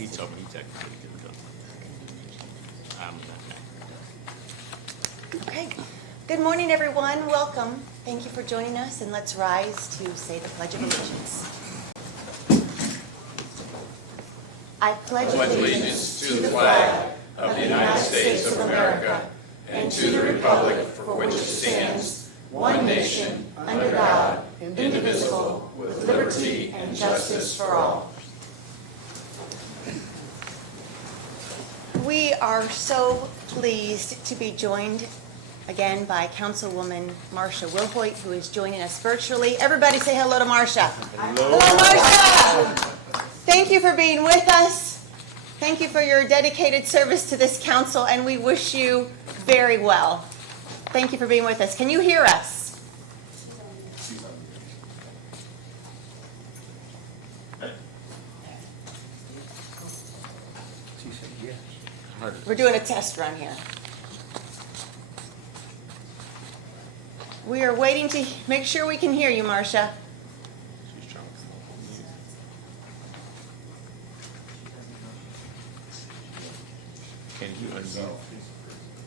He told me he technically couldn't go. Okay. Good morning, everyone. Welcome. Thank you for joining us, and let's rise to say the Pledge of Allegiance. I pledge allegiance to the flag of the United States of America and to the republic for which it stands, one nation, under God, indivisible, with liberty and justice for all. We are so pleased to be joined again by Councilwoman Marcia Wilhoit, who is joining us virtually. Everybody say hello to Marcia. Hello, Marcia. Thank you for being with us. Thank you for your dedicated service to this council, and we wish you very well. Thank you for being with us. Can you hear us? We're doing a test run here. We are waiting to make sure we can hear you, Marcia. She's trying to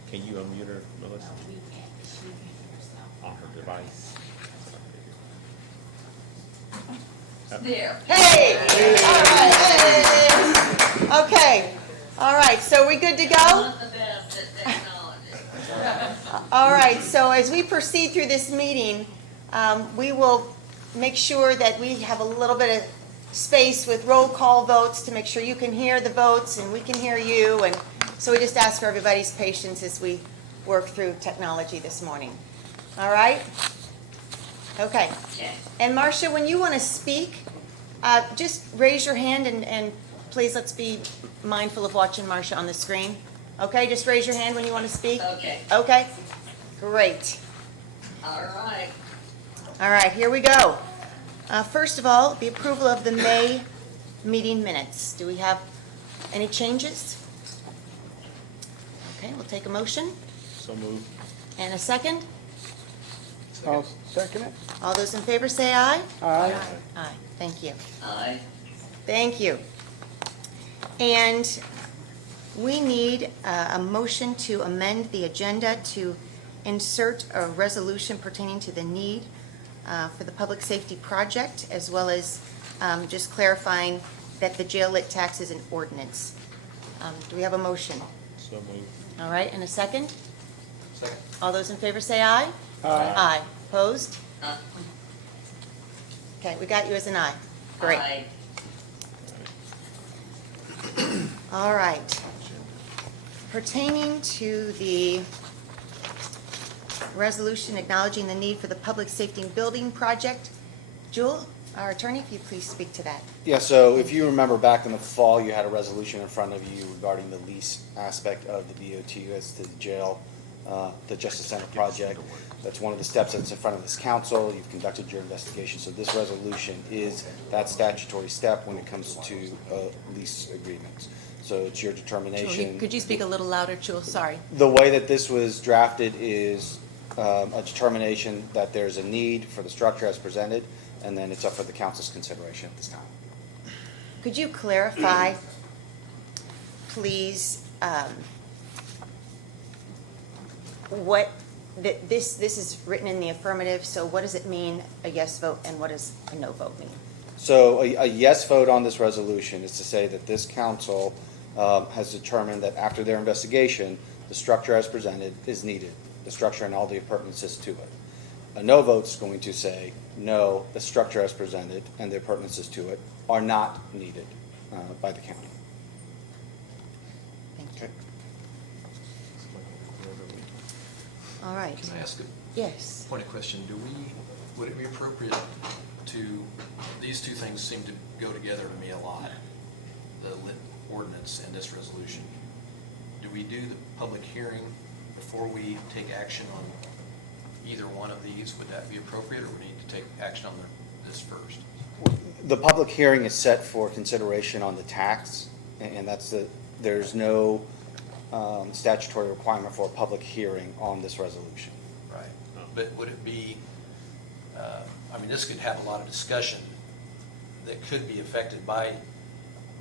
Can you unmute her, Melissa? On her device. There. Hey! All right. Hey! Okay. All right. So we good to go? Not the best at technology. All right. So as we proceed through this meeting, we will make sure that we have a little bit of space with roll call votes to make sure you can hear the votes and we can hear you. And so we just ask for everybody's patience as we work through technology this morning. All right? Okay. Okay. And Marcia, when you want to speak, just raise your hand and please let's be mindful of watching Marcia on the screen. Okay, just raise your hand when you want to speak. Okay. Okay, great. All right. All right, here we go. First of all, the approval of the May meeting minutes. Do we have any changes? Okay, we'll take a motion So moved. and a second. I'll second it. All those in favor say aye. Aye. Aye, thank you. Aye. Thank you. And we need a motion to amend the agenda to insert a resolution pertaining to the need for the public safety project, as well as just clarifying that the jail lit tax is an ordinance. Do we have a motion? So moved. All right, and a second? Second. All those in favor say aye. Aye. Aye. Opposed? Uh, Okay, we got you as an aye. Great. Aye. All right. Pertaining to the resolution acknowledging the need for the public safety building project, Jewel, our attorney, if you please speak to that. Yeah, so if you remember back in the fall, you had a resolution in front of you regarding the lease aspect of the DOT as to the jail, the Justice Center project. That's one of the steps that's in front of this council. You've conducted your investigation, so this resolution is that statutory step when it comes to lease agreements. So it's your determination. Could you speak a little louder, Jewel? Sorry. The way that this was drafted is a determination that there's a need for the structure as presented, and then it's up for the council's consideration at this time. Could you clarify, please, what, this is written in the affirmative, so what does it mean, a yes vote, and what does a no vote mean? So a yes vote on this resolution is to say that this council has determined that after their investigation, the structure as presented is needed, the structure and all the appurtenances to it. A no vote is going to say, no, the structure as presented and the appurtenances to it are not needed by the county. Thank you. Okay. All right. Can I ask a Yes. point of question? Would it be appropriate to, these two things seem to go together to me a lot, the lit ordinance and this resolution. Do we do the public hearing before we take action on either one of these? Would that be appropriate, or we need to take action on this first? The public hearing is set for consideration on the tax, and there's no statutory requirement for a public hearing on this resolution. Right. But would it be, I mean, this could have a lot of discussion that could be affected by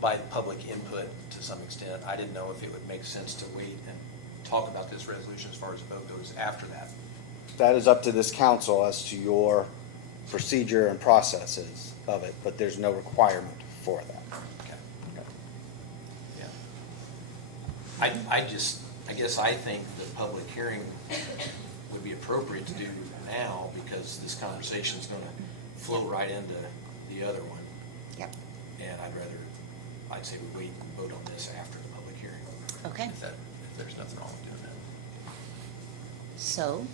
by public input to some extent. I didn't know if it would make sense to wait and talk about this resolution as far as the vote goes after that. That is up to this council as to your procedure and processes of it, but there's no requirement for that. Okay. Yeah. I guess I think the public hearing would be appropriate to do now because this conversation is going to flow right into the other one. Yep. And I'd say we wait and vote on this after the public hearing. Okay. If there's nothing wrong with doing that. So,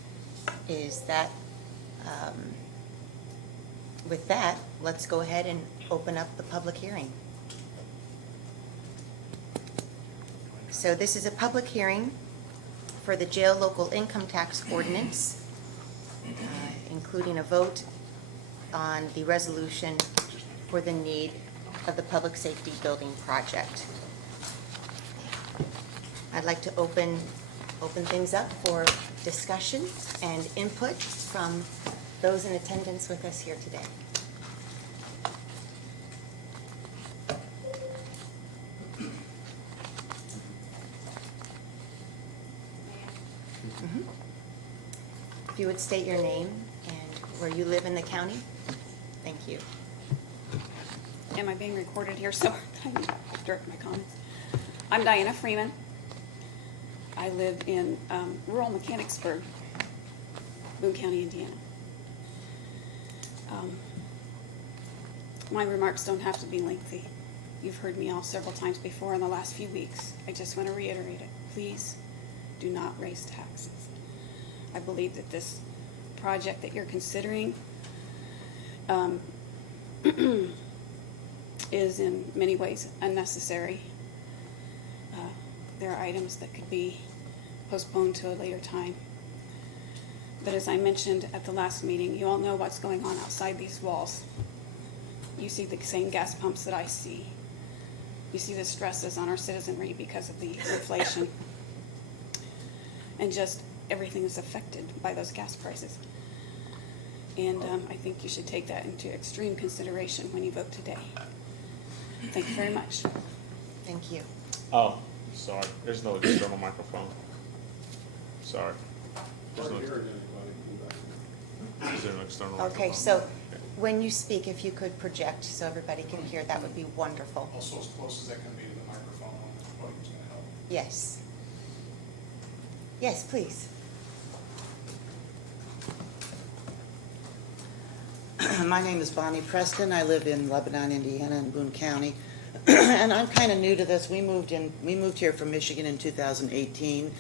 is that, with that, let's go ahead and open up the public hearing. So this is a public hearing for the jail local income tax ordinance, including a vote on the resolution for the need of the public safety building project. I'd like to open things up for discussion and input from those in attendance with us here today. Mhm. If you would state your name and where you live in the county. Thank you. Am I being recorded here so I can direct my comments? I'm Diana Freeman. I live in rural Mechanicsburg, Boone County, Indiana. My remarks don't have to be lengthy. You've heard me all several times before in the last few weeks. I just want to reiterate it. Please do not raise taxes. I believe that this project that you're considering is in many ways unnecessary. There are items that could be postponed to a later time. But as I mentioned at the last meeting, you all know what's going on outside these walls. You see the same gas pumps that I see. You see the stresses on our citizenry because of the inflation. And just everything is affected by those gas prices. And I think you should take that into extreme consideration when you vote today. Thank you very much. Thank you. Oh, sorry, there's no external microphone. Sorry. There's no, is there an external microphone? Okay, so when you speak, if you could project so everybody can hear, that would be wonderful. Also as close as that can be to the microphone on the podium's gonna help. Yes. Yes, please. My name is Bonnie Preston. I live in Lebanon, Indiana, in Boone County. And I'm kind of new to this. We moved here from Michigan in 2018.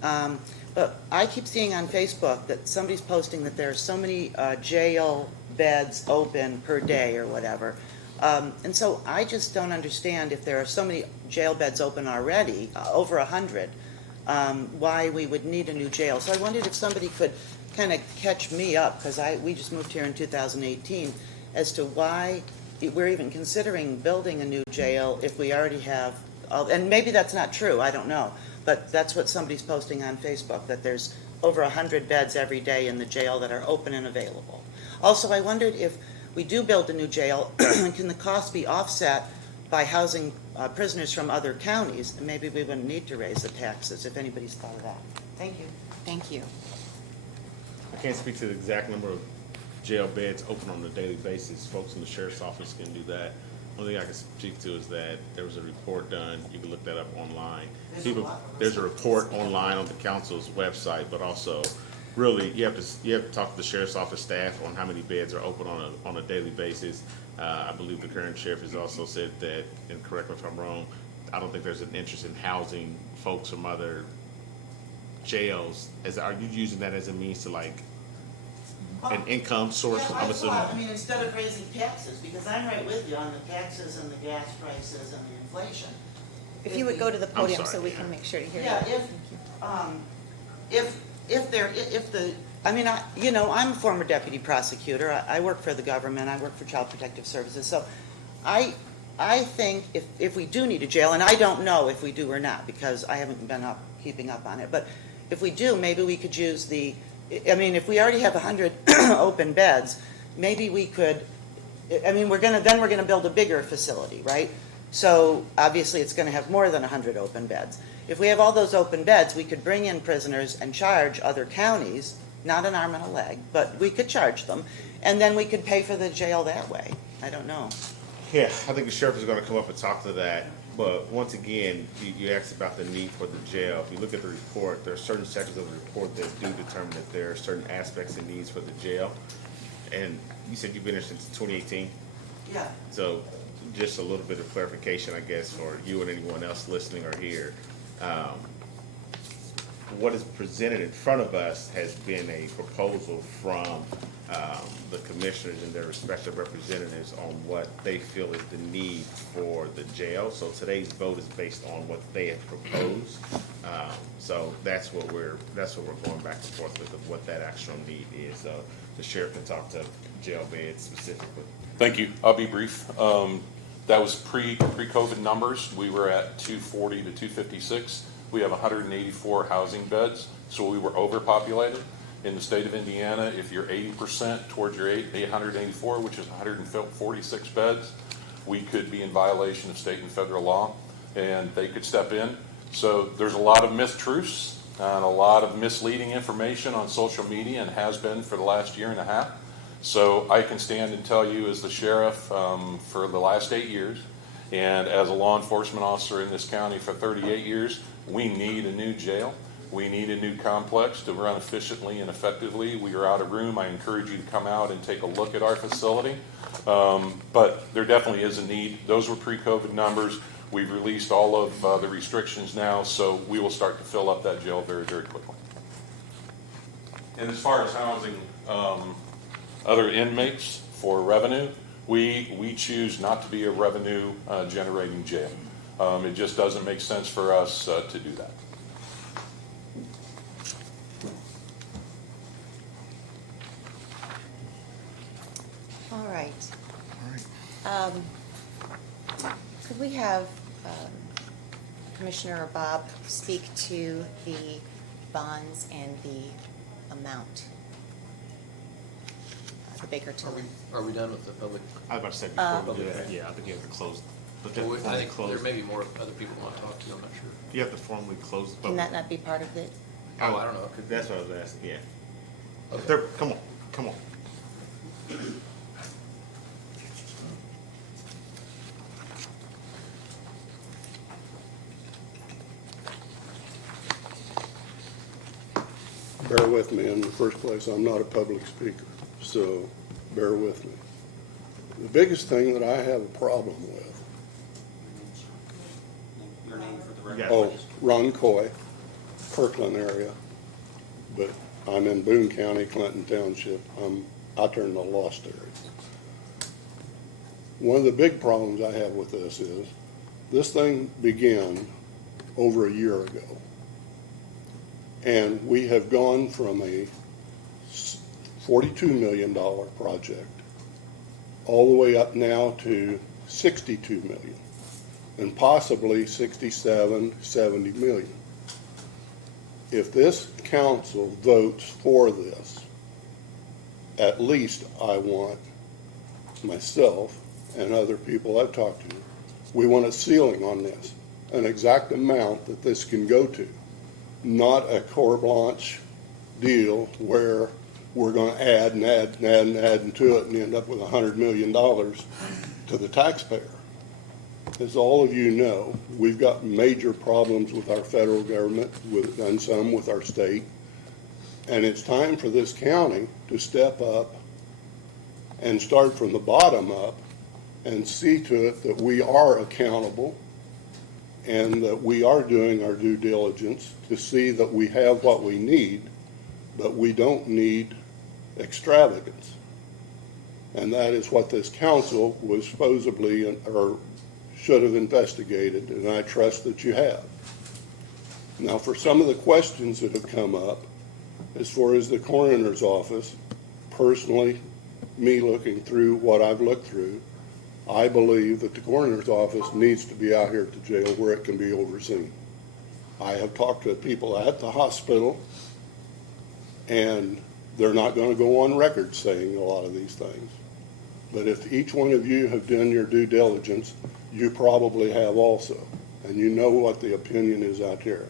But I keep seeing on Facebook that somebody's posting that there are so many jail beds open per day or whatever. And so I just don't understand, if there are so many jail beds open already, over 100, why we would need a new jail. So I wondered if somebody could kind of catch me up, because we just moved here in 2018, as to why we're even considering building a new jail if we already have, and maybe that's not true, I don't know, but that's what somebody's posting on Facebook, that there's over 100 beds every day in the jail that are open and available. Also, I wondered if we do build a new jail, can the cost be offset by housing prisoners from other counties? And maybe we wouldn't need to raise the taxes, if anybody's thought of that. Thank you. Thank you. I can't speak to the exact number of jail beds open on a daily basis. Folks in the sheriff's office can do that. Only thing I can speak to is that there was a report done. You can look that up online. There's a report online on the council's website, but also really you have to talk to the sheriff's office staff on how many beds are open on a daily basis. I believe the current sheriff has also said that, and correct me if I'm wrong, I don't think there's an interest in housing folks from other jails. Are you using that as a means to like an income source? Yeah, I'm I assuming. thought, instead of raising taxes, because I'm right with you on the taxes and the gas prices and the inflation. If you would go to the podium sorry. so we can make sure to hear you. Yeah, I'm a former deputy prosecutor. I work for the government. I work for Child Protective Services. So I think if we do need a jail, and I don't know if we do or not, because I haven't been keeping up on it, but if we do, maybe we could use if we already have 100 open beds, maybe we could, we're gonna build a bigger facility, right? So obviously, it's going to have more than 100 open beds. If we have all those open beds, we could bring in prisoners and charge other counties, not an arm and a leg, but we could charge them, and then we could pay for the jail that way. I don't know. Yeah, I think the sheriff is gonna come up and talk to that, but once again, you asked about the need for the jail. If you look at the report, there are certain sections of the report that do determine that there are certain aspects and needs for the jail. And you said you've been there since 2018, Yeah. so just a little bit of clarification, I guess, for you and anyone else listening or here. What is presented in front of us has been a proposal from the commissioners and their respective representatives on what they feel is the need for the jail. So today's vote is based on what they have proposed. So that's what we're going back and forth with, of what that actual need is. The sheriff can talk to jail beds specifically. Thank you. I'll be brief. That was pre-COVID numbers. We were at 240 to 256. We have 184 housing beds, so we were overpopulated. In the state of Indiana, if you're 80% towards your 884, which is 146 beds, we could be in violation of state and federal law, and they could step in. So there's a lot of mistruths and a lot of misleading information on social media, and has been for the last year and a half. So I can stand and tell you, as the sheriff for the last 8 years, and as a law enforcement officer in this county for 38 years, we need a new jail. We need a new complex to run efficiently and effectively. We are out of room. I encourage you to come out and take a look at our facility. But there definitely is a need. Those were pre-COVID numbers. We've released all of the restrictions now, so we will start to fill up that jail very, very quickly. And as far as housing other inmates for revenue, we choose not to be a revenue generating jail. It just doesn't make sense for us to do that. All right. Could we have Commissioner Bob speak to the bonds and the amount? The Baker Tilly. Are we done with the public? I was about to say before we do that, yeah, I think you have to close. But Well, I formally think close. there may be more other people want to talk to, I'm not sure. You have to formally close the Can public. that not be part of it? Oh, I don't know. Could- That's what I was asking, yeah. Okay. Come on, come on. Bear with me. In the first place, I'm not a public speaker, so bear with me. The biggest thing that I have a problem with, Your name for the record. Yeah. oh, Ron Coy, Kirkland area, but I'm in Boone County, Clinton Township. I'm out there in the Lost area. One of the big problems I have with this is, this thing began over a year ago. And we have gone from a $42 million project all the way up now to $62 million and possibly $67, $70 million. If this council votes for this, at least I want myself and other people I've talked to, we want a ceiling on this, an exact amount that this can go to. Not a carte blanche deal where we're going to add and add and add and add to it and end up with $100 million to the taxpayer. As all of you know, we've got major problems with our federal government and some with our state. And it's time for this county to step up and start from the bottom up and see to it that we are accountable and that we are doing our due diligence to see that we have what we need, but we don't need extravagance. And that is what this council was supposedly or should have investigated, and I trust that you have. Now, for some of the questions that have come up, as far as the coroner's office, personally, me looking through what I've looked through, I believe that the coroner's office needs to be out here at the jail where it can be overseen. I have talked to people at the hospital, and they're not going to go on record saying a lot of these things. But if each one of you have done your due diligence you probably have also, and you know what the opinion is out there.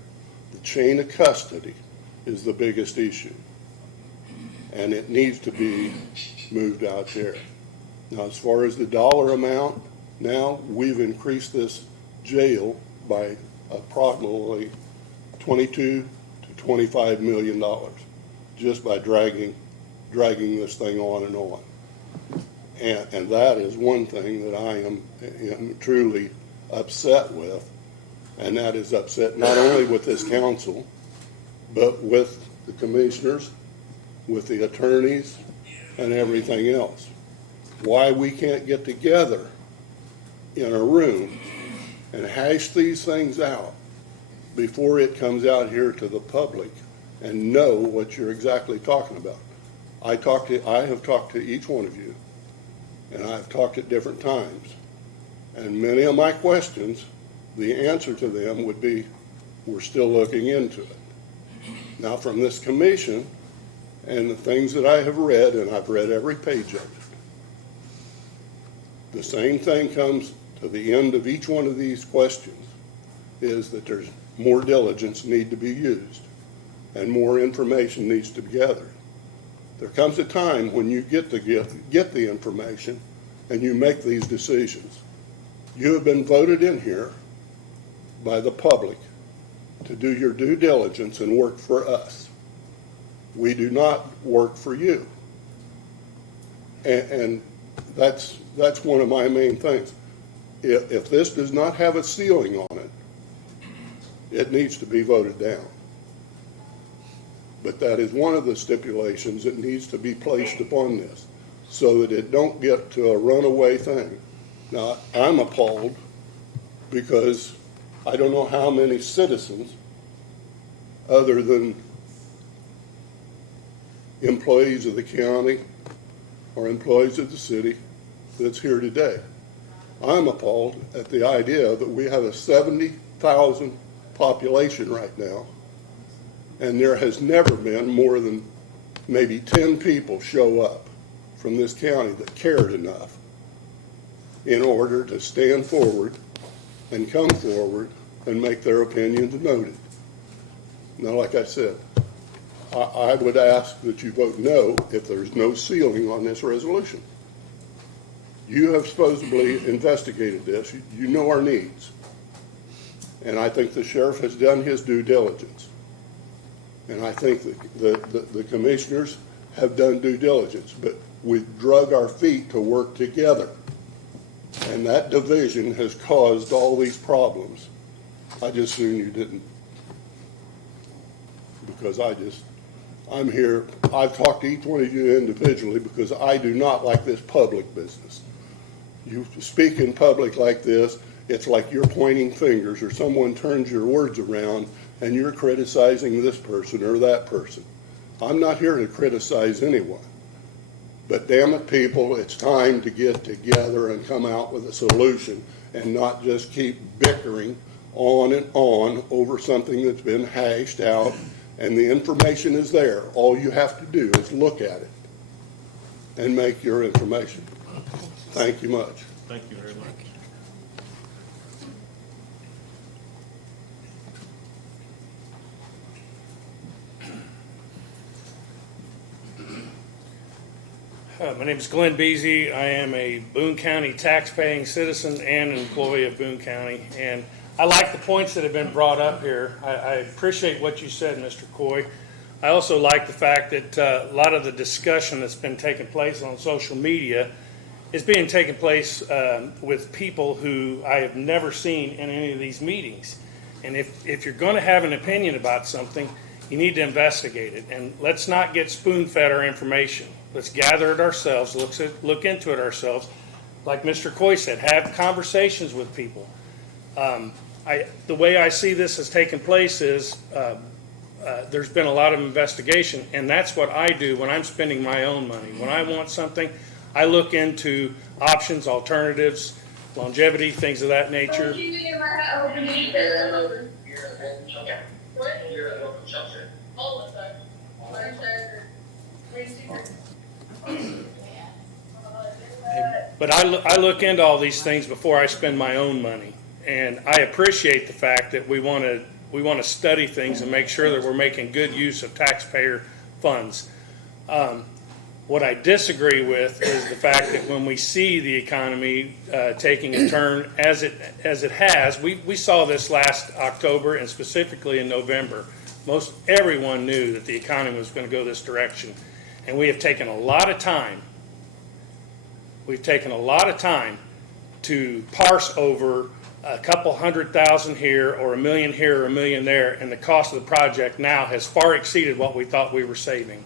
The chain of custody is the biggest issue, and it needs to be moved out there. Now, as far as the dollar amount, now we've increased this jail by approximately 22 to 25 million dollars just by dragging this thing on and on. And that is one thing that I am truly upset with, and that is upset not only with this council, but with the commissioners, with the attorneys, and everything else. Why we can't get together in a room and hash these things out before it comes out here to the public and know what you're exactly talking about. I have talked to each one of you, and I've talked at different times, and many of my questions, the answer to them would be, we're still looking into it. Now, from this commission and the things that I have read, and I've read every page of it, the same thing comes to the end of each one of these questions, is that there's more diligence need to be used and more information needs to be gathered. There comes a time when you get the information and you make these decisions. You have been voted in here by the public to do your due diligence and work for us. We do not work for you. And that's one of my main things. If this does not have a ceiling on it, it needs to be voted down. But that is one of the stipulations that needs to be placed upon this so that it don't get to a runaway thing. Now, I'm appalled because I don't know how many citizens, other than employees of the county or employees of the city, that's here today. I'm appalled at the idea that we have a 70,000 population right now, and there has never been more than maybe 10 people show up from this county that cared enough in order to stand forward and come forward and make their opinions noted. Now, like I said, I would ask that you vote no if there's no ceiling on this resolution. You have supposedly investigated this. You know our needs. And I think the sheriff has done his due diligence. And I think the commissioners have done due diligence. But we've drug our feet to work together. And that division has caused all these problems. I just assume you didn't. Because I'm here. I've talked to each one of you individually because I do not like this public business. You speak in public like this, it's like you're pointing fingers or someone turns your words around and you're criticizing this person or that person. I'm not here to criticize anyone. But damn it, people, it's time to get together and come out with a solution and not just keep bickering on and on over something that's been hashed out, and the information is there. All you have to do is look at it and make your information. Thank you much. Thank you very much. My name is Glenn Beasy. I am a Boone County tax-paying citizen and an employee of Boone County. And I like the points that have been brought up here. I appreciate what you said, Mr. Coy. I also like the fact that a lot of the discussion that's been taking place on social media is being taken place with people who I have never seen in any of these meetings. And if you're going to have an opinion about something, you need to investigate it. And let's not get spoon-fed our information. Let's gather it ourselves, look into it ourselves. Like Mr. Coy said, have conversations with people. The way I see this has taken place is there's been a lot of investigation, and that's what I do when I'm spending my own money. When I want something, I look into options, alternatives, longevity, things of that nature. But I look into all these things before I spend my own money. And I appreciate the fact that we want to study things and make sure that we're making good use of taxpayer funds. What I disagree with is the fact that when we see the economy taking a turn as it has, we saw this last October and specifically in November. Most everyone knew that the economy was going to go this direction. And we have taken a lot of time. We've taken a lot of time to parse over a couple 100,000 here or $1 million here or $1 million there, and the cost of the project now has far exceeded what we thought we were saving.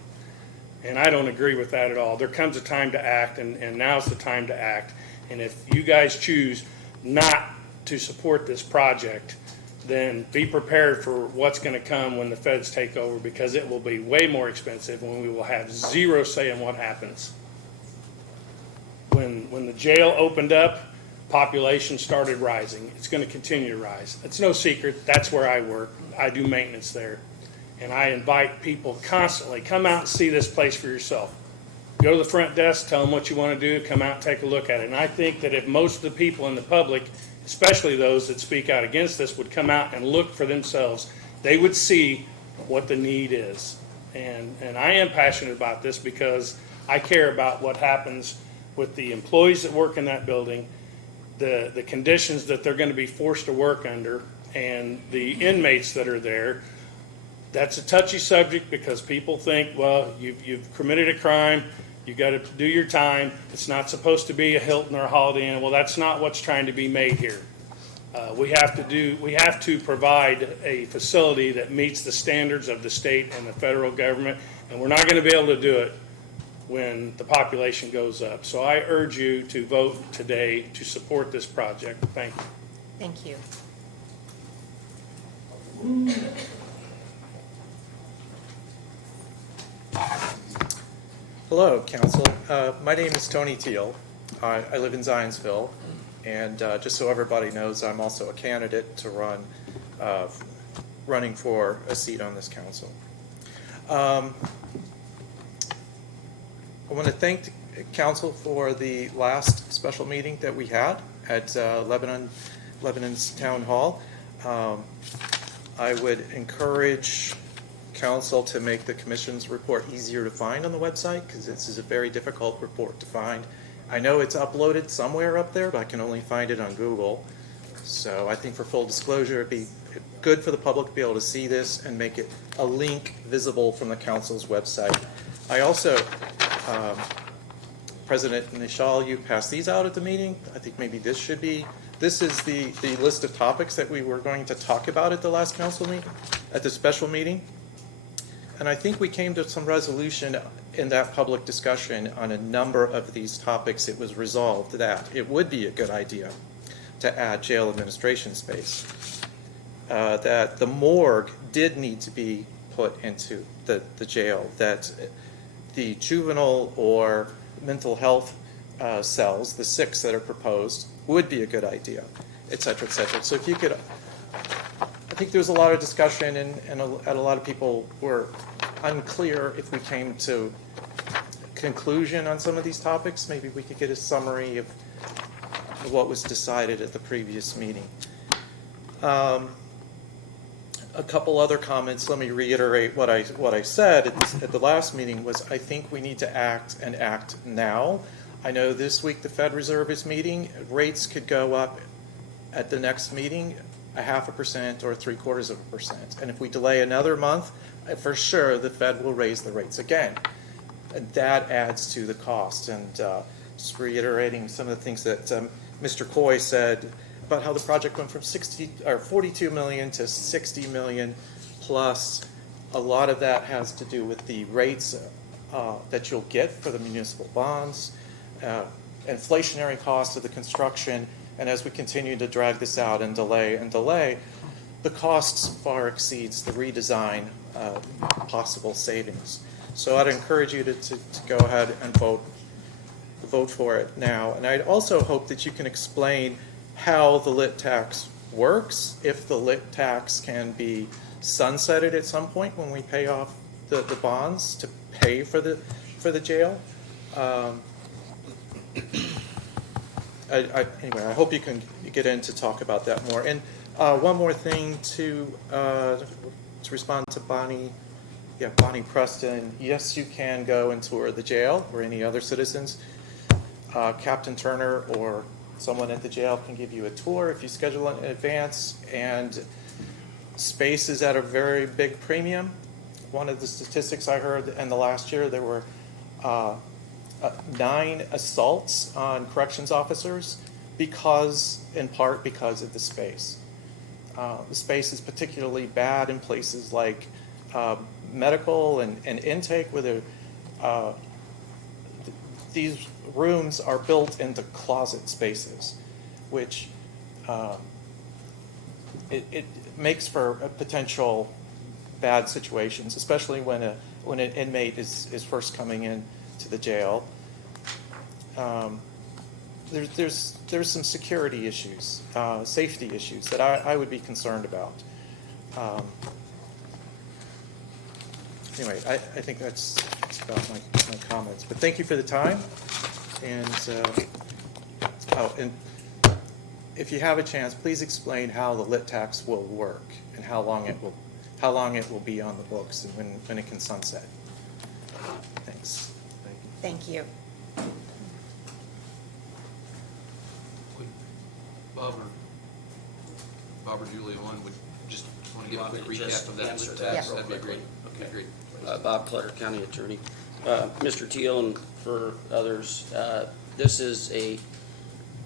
And I don't agree with that at all. There comes a time to act, and now's the time to act. And if you guys choose not to support this project, then be prepared for what's going to come when the feds take over, because it will be way more expensive and we will have zero say in what happens. When the jail opened up, population started rising. It's going to continue to rise. It's no secret. That's where I work. I do maintenance there. And I invite people constantly, come out and see this place for yourself. Go to the front desk, tell them what you want to do, come out and take a look at it. And I think that if most of the people in the public, especially those that speak out against this, would come out and look for themselves, they would see what the need is. And I am passionate about this because I care about what happens with the employees that work in that building, the conditions that they're going to be forced to work under, and the inmates that are there. That's a touchy subject because people think, well, you've committed a crime, you got to do your time. It's not supposed to be a Hilton or a Holiday Inn. Well, that's not what's trying to be made here. We have to provide a facility that meets the standards of the state and the federal government, and we're not going to be able to do it when the population goes up. So I urge you to vote today to support this project. Thank you. Thank you. Hello, Council. My name is Tony Teal. I live in Zionsville, and just so everybody knows, I'm also a candidate to running for a seat on this council. I want to thank the Council for the last special meeting that we had at Lebanon's Town Hall. I would encourage Council to make the Commission's report easier to find on the website, because this is a very difficult report to find. I know it's uploaded somewhere up there, but I can only find it on Google. So I think for full disclosure, it'd be good for the public to be able to see this and make it a link visible from the Council's website. I also, President Nishal, you passed these out at the meeting. I think maybe this should be, this is the list of topics that we were going to talk about at the last council meeting, at the special meeting. And I think we came to some resolution in that public discussion on a number of these topics. It was resolved that it would be a good idea to add jail administration space, that the morgue did need to be put into the jail, that the juvenile or mental health cells, the 6 that are proposed, would be a good idea, et cetera, et cetera. So if you could, I think there was a lot of discussion and a lot of people were unclear if we came to conclusion on some of these topics. Maybe we could get a summary of what was decided at the previous meeting. A couple other comments. Let me reiterate what I said at the last meeting was I think we need to act and act now. I know this week the Fed Reserve is meeting. Rates could go up at the next meeting 0.5% or 0.75%. And if we delay another month, for sure the Fed will raise the rates again. And that adds to the cost. And just reiterating some of the things that Mr. Coy said about how the project went from 42 million to 60 million plus. A lot of that has to do with the rates that you'll get for the municipal bonds, inflationary cost of the construction, and as we continue to drag this out and delay, the costs far exceeds the redesign possible savings. So I'd encourage you to go ahead and vote for it now. And I'd also hope that you can explain how the lit tax works, if the lit tax can be sunsetted at some point when we pay off the bonds to pay for the jail. anyway, I hope you can get in to talk about that more. And one more thing to respond to Bonnie Preston. Yes, you can go and tour the jail or any other citizens. Captain Turner or someone at the jail can give you a tour if you schedule it in advance. And space is at a very big premium. One of the statistics I heard in the last year, there were 9 assaults on corrections officers in part because of the space. The space is particularly bad in places like medical and intake, where these rooms are built into closet spaces, which it makes for potential bad situations, especially when an inmate is first coming in to the jail. There's some security issues, safety issues that I would be concerned about. Anyway, I think that's about my comments. But thank you for the time. And and if you have a chance, please explain how the lit tax will work and how long it will be on the books and when it can sunset. Thanks. Thank you. Would Bob or Julie would just want to give a quick recap of that Answer lit that tax? real That'd be quickly. great. Okay. Great. Bob Clutter, County Attorney. Mr. Teal and for others, this is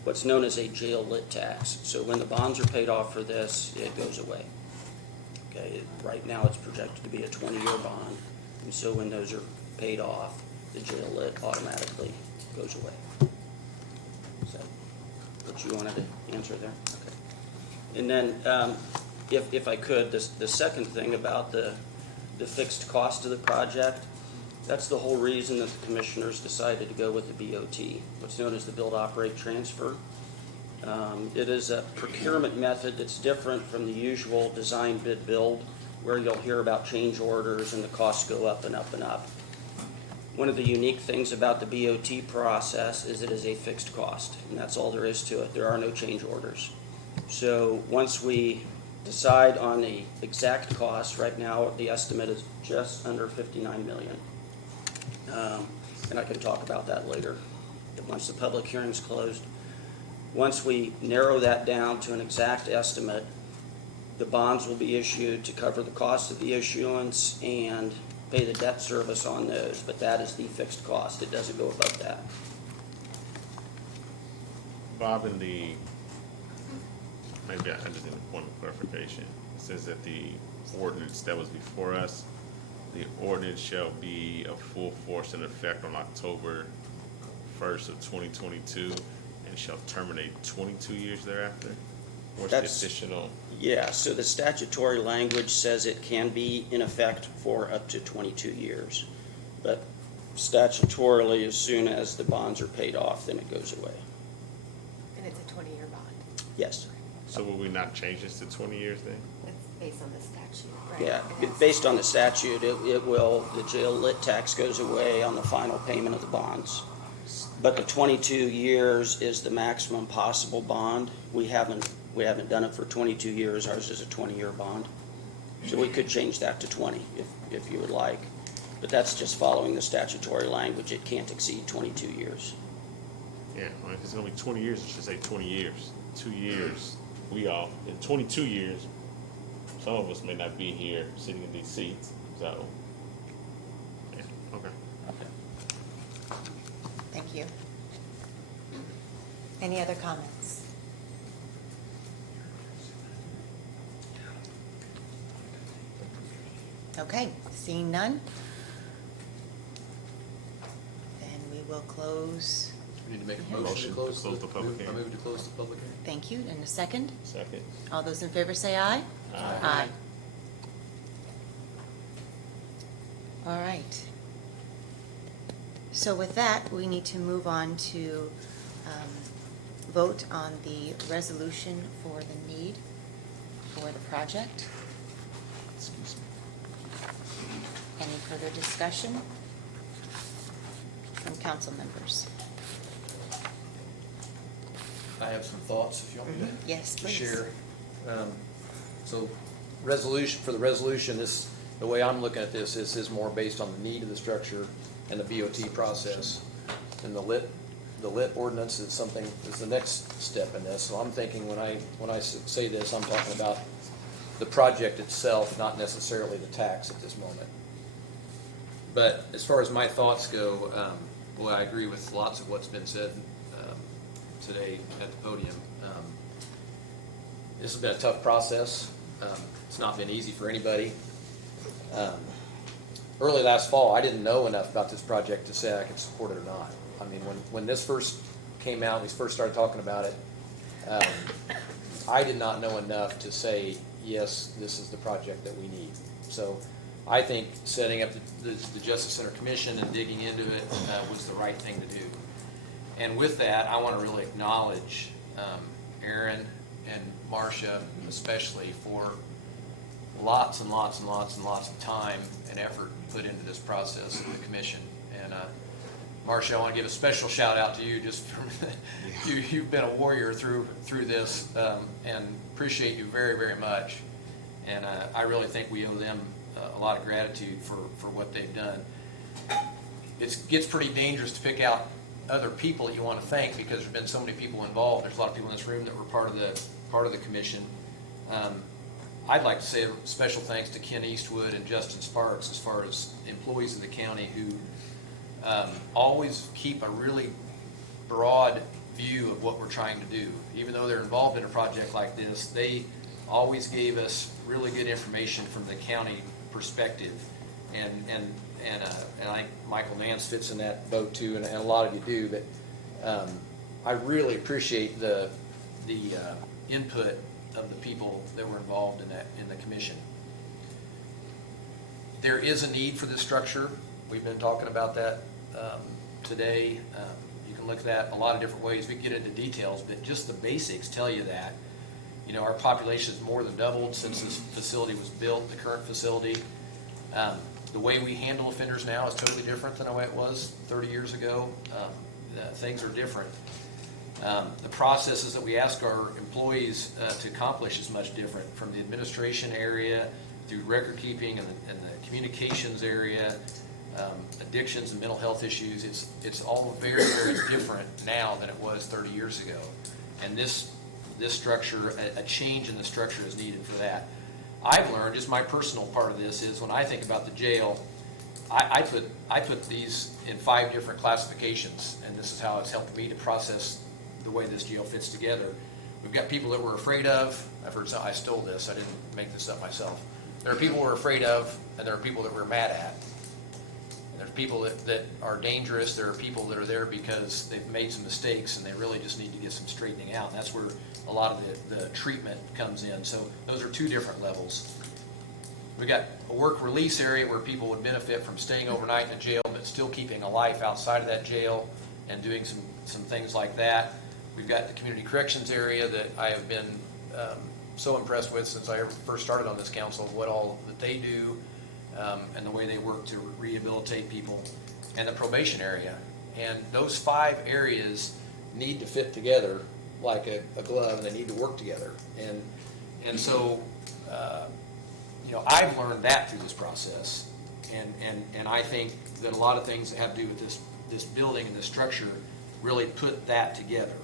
what's known as a jail lit tax. So when the bonds are paid off for this, it goes away. Okay, right now it's projected to be a 20-year bond, and so when those are paid off, the jail lit automatically goes away. Is that what you wanted to answer there? Okay. And then, if I could, the second thing about the fixed cost of the project, that's the whole reason that the commissioners decided to go with the BOT, what's known as the build, operate, transfer. It is a procurement method that's different from the usual design, bid, build, where you'll hear about change orders and the costs go up and up and up. One of the unique things about the BOT process is it is a fixed cost, and that's all there is to it. There are no change orders. So once we decide on the exact cost, right now the estimate is just under $59 million. And I can talk about that later, once the public hearing's closed. Once we narrow that down to an exact estimate, the bonds will be issued to cover the cost of the issuance and pay the debt service on those, but that is the fixed cost. It doesn't go above that. Bob, maybe I just need a point of clarification. It says that the ordinance that was before us, the ordinance shall be of full force and effect on October 1st of 2022 and shall terminate 22 years thereafter? What's the additional? Yeah, so the statutory language says it can be in effect for up to 22 years. But statutorily, as soon as the bonds are paid off, then it goes away. And it's a 20-year bond. Yes. So will we not change this to 20 years then? It's based on the statute, right? Yeah, based on the statute, it will, the jail lit tax goes away on the final payment of the bonds. But the 22 years is the maximum possible bond. We haven't done it for 22 years. Ours is a 20-year bond. So we could change that to 20 if you would like. But that's just following the statutory language. It can't exceed 22 years. Yeah, well, if it's gonna be 20 years, it should say 20 years. 2 years. In 22 years, some of us may not be here sitting in these seats, so, yeah, okay. Thank you. Any other comments? Okay, seeing none, then we will close. We need to make a motion to close the public hearing. I move to close the public hearing. Thank you. And a second? Second. All those in favor say aye. Aye. All right. So with that, we need to move on to vote on the resolution for the need for the project. Excuse me. Any further discussion from council members? I have some thoughts, if you want me to. Yes, to please. share. So for the resolution, the way I'm looking at this is more based on the need of the structure and the BOT process. And the lit ordinance is the next step in this. So I'm thinking when I say this, I'm talking about the project itself, not necessarily the tax at this moment. But as far as my thoughts go, well, I agree with lots of what's been said today at the podium. This has been a tough process. It's not been easy for anybody. Early last fall, I didn't know enough about this project to say I could support it or not. I mean, when this first came out, we first started talking about it, I did not know enough to say, yes, this is the project that we need. So I think setting up the Justice Center Commission and digging into it was the right thing to do. And with that, I want to really acknowledge Aaron and Marcia especially for lots and lots and lots and lots of time and effort put into this process of the commission. And Marcia, I want to give a special shout out to you just for you've been a warrior through this and appreciate you very, very much. And I really think we owe them a lot of gratitude for what they've done. It gets pretty dangerous to pick out other people that you want to thank because there's been so many people involved. There's a lot of people in this room that were part of the commission. I'd like to say a special thanks to Ken Eastwood and Justin Sparks as far as employees of the county who always keep a really broad view of what we're trying to do. Even though they're involved in a project like this, they always gave us really good information from the county perspective. And I think Michael Nance fits in that boat too, and a lot of you do. But I really appreciate the input of the people that were involved in the commission. There is a need for this structure. We've been talking about that today. You can look at that a lot of different ways. We can get into details, but just the basics tell you that. You know, our population has more than doubled since this facility was built, the current facility. The way we handle offenders now is totally different than the way it was 30 years ago. Things are different. The processes that we ask our employees to accomplish is much different, from the administration area through record keeping and the communications area, addictions and mental health issues. It's all very, very different now than it was 30 years ago. And this structure, a change in the structure is needed for that. I've learned, just my personal part of this is when I think about the jail, I put these in 5 different classifications, and this is how it's helped me to process the way this jail fits together. We've got people that we're afraid of. I've heard I stole this. I didn't make this up myself. There are people we're afraid of, and there are people that we're mad at. And there's people that are dangerous. There are people that are there because they've made some mistakes and they really just need to get some straightening out. And that's where a lot of the treatment comes in. So those are 2 different levels. We've got a work release area where people would benefit from staying overnight in a jail but still keeping a life outside of that jail and doing some things like that. We've got the community corrections area that I have been so impressed with since I first started on this council, what all that they do and the way they work to rehabilitate people, and the probation area. And those 5 areas need to fit together like a glove, and they need to work together. And so, you know, I've learned that through this process, and I think that a lot of things that have to do with this building and this structure really put that together.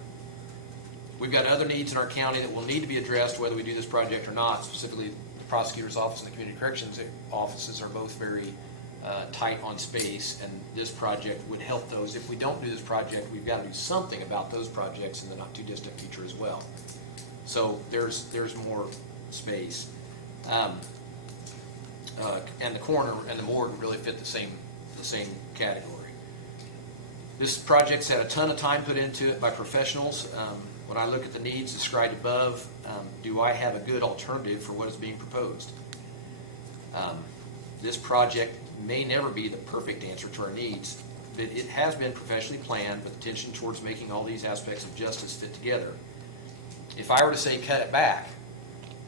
We've got other needs in our county that will need to be addressed whether we do this project or not. Specifically, the prosecutor's office and the community corrections offices are both very tight on space, and this project would help those. If we don't do this project, we've got to do something about those projects in the not too distant future as well. So there's more space. And the coroner and the morgue really fit the same category. This project's had a ton of time put into it by professionals. When I look at the needs described above, do I have a good alternative for what is being proposed? This project may never be the perfect answer to our needs, but it has been professionally planned with attention towards making all these aspects of justice fit together. If I were to say cut it back,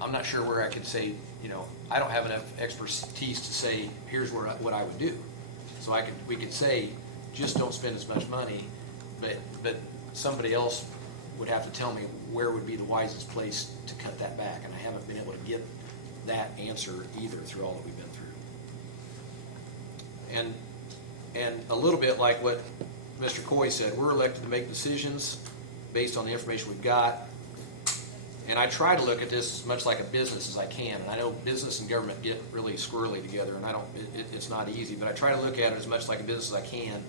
I'm not sure where I could say, you know, I don't have enough expertise to say here's what I would do. So we could say just don't spend as much money, but somebody else would have to tell me where would be the wisest place to cut that back, and I haven't been able to get that answer either through all that we've been through. And a little bit like what Mr. Coy said, we're elected to make decisions based on the information we've got. And I try to look at this as much like a business as I can. And I know business and government get really squirrely together, and it's not easy, but I try to look at it as much like a business as I can.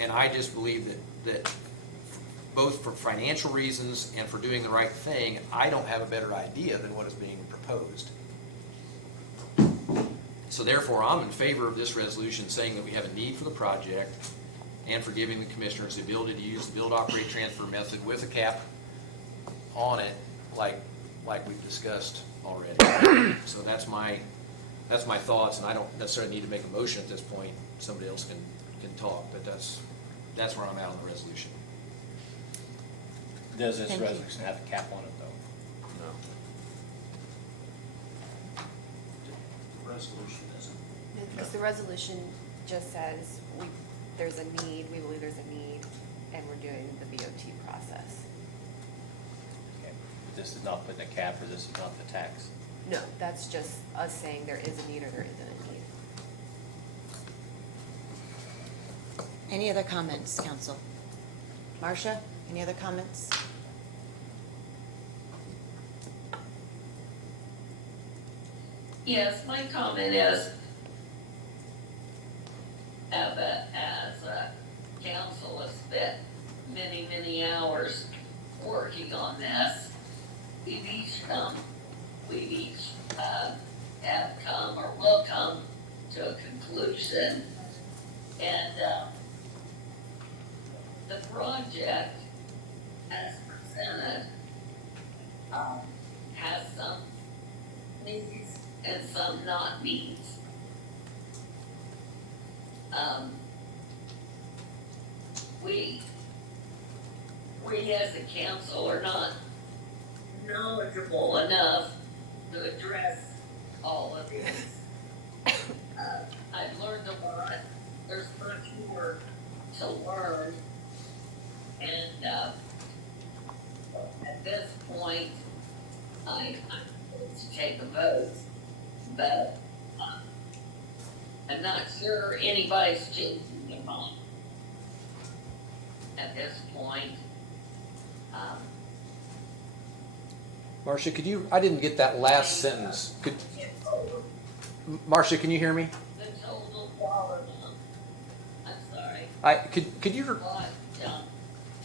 And I just believe that both for financial reasons and for doing the right thing, I don't have a better idea than what is being proposed. So therefore, I'm in favor of this resolution saying that we have a need for the project and for giving the commissioners the ability to use the build, operate, transfer method with a cap on it, like we've discussed already. So that's my thoughts, and I don't necessarily need to make a motion at this point. Somebody else can talk, but that's where I'm at on the resolution. Does this Thank you. resolution have a cap on it, though? No. The resolution doesn't. Because the resolution just says there's a need, we believe there's a need, and we're doing the BOT process. Okay. This is not putting a cap, or this is not the tax? No, that's just us saying there is a need or there isn't a need. Any other comments, council? Marcia, any other comments? Yes, my comment is, as a council has spent many, many hours working on this. We've each have come or will come to a conclusion. And the project as presented has some needs and some not needs. We as a council are not knowledgeable enough to address all of these. I've learned a lot. There's much more to learn. And at this point, I'm going to take a vote, but I'm not sure anybody's changing their mind at this point. Marcia, I didn't get that last sentence. Marcia, can you hear me? The total dollar amount. I'm sorry. Could you,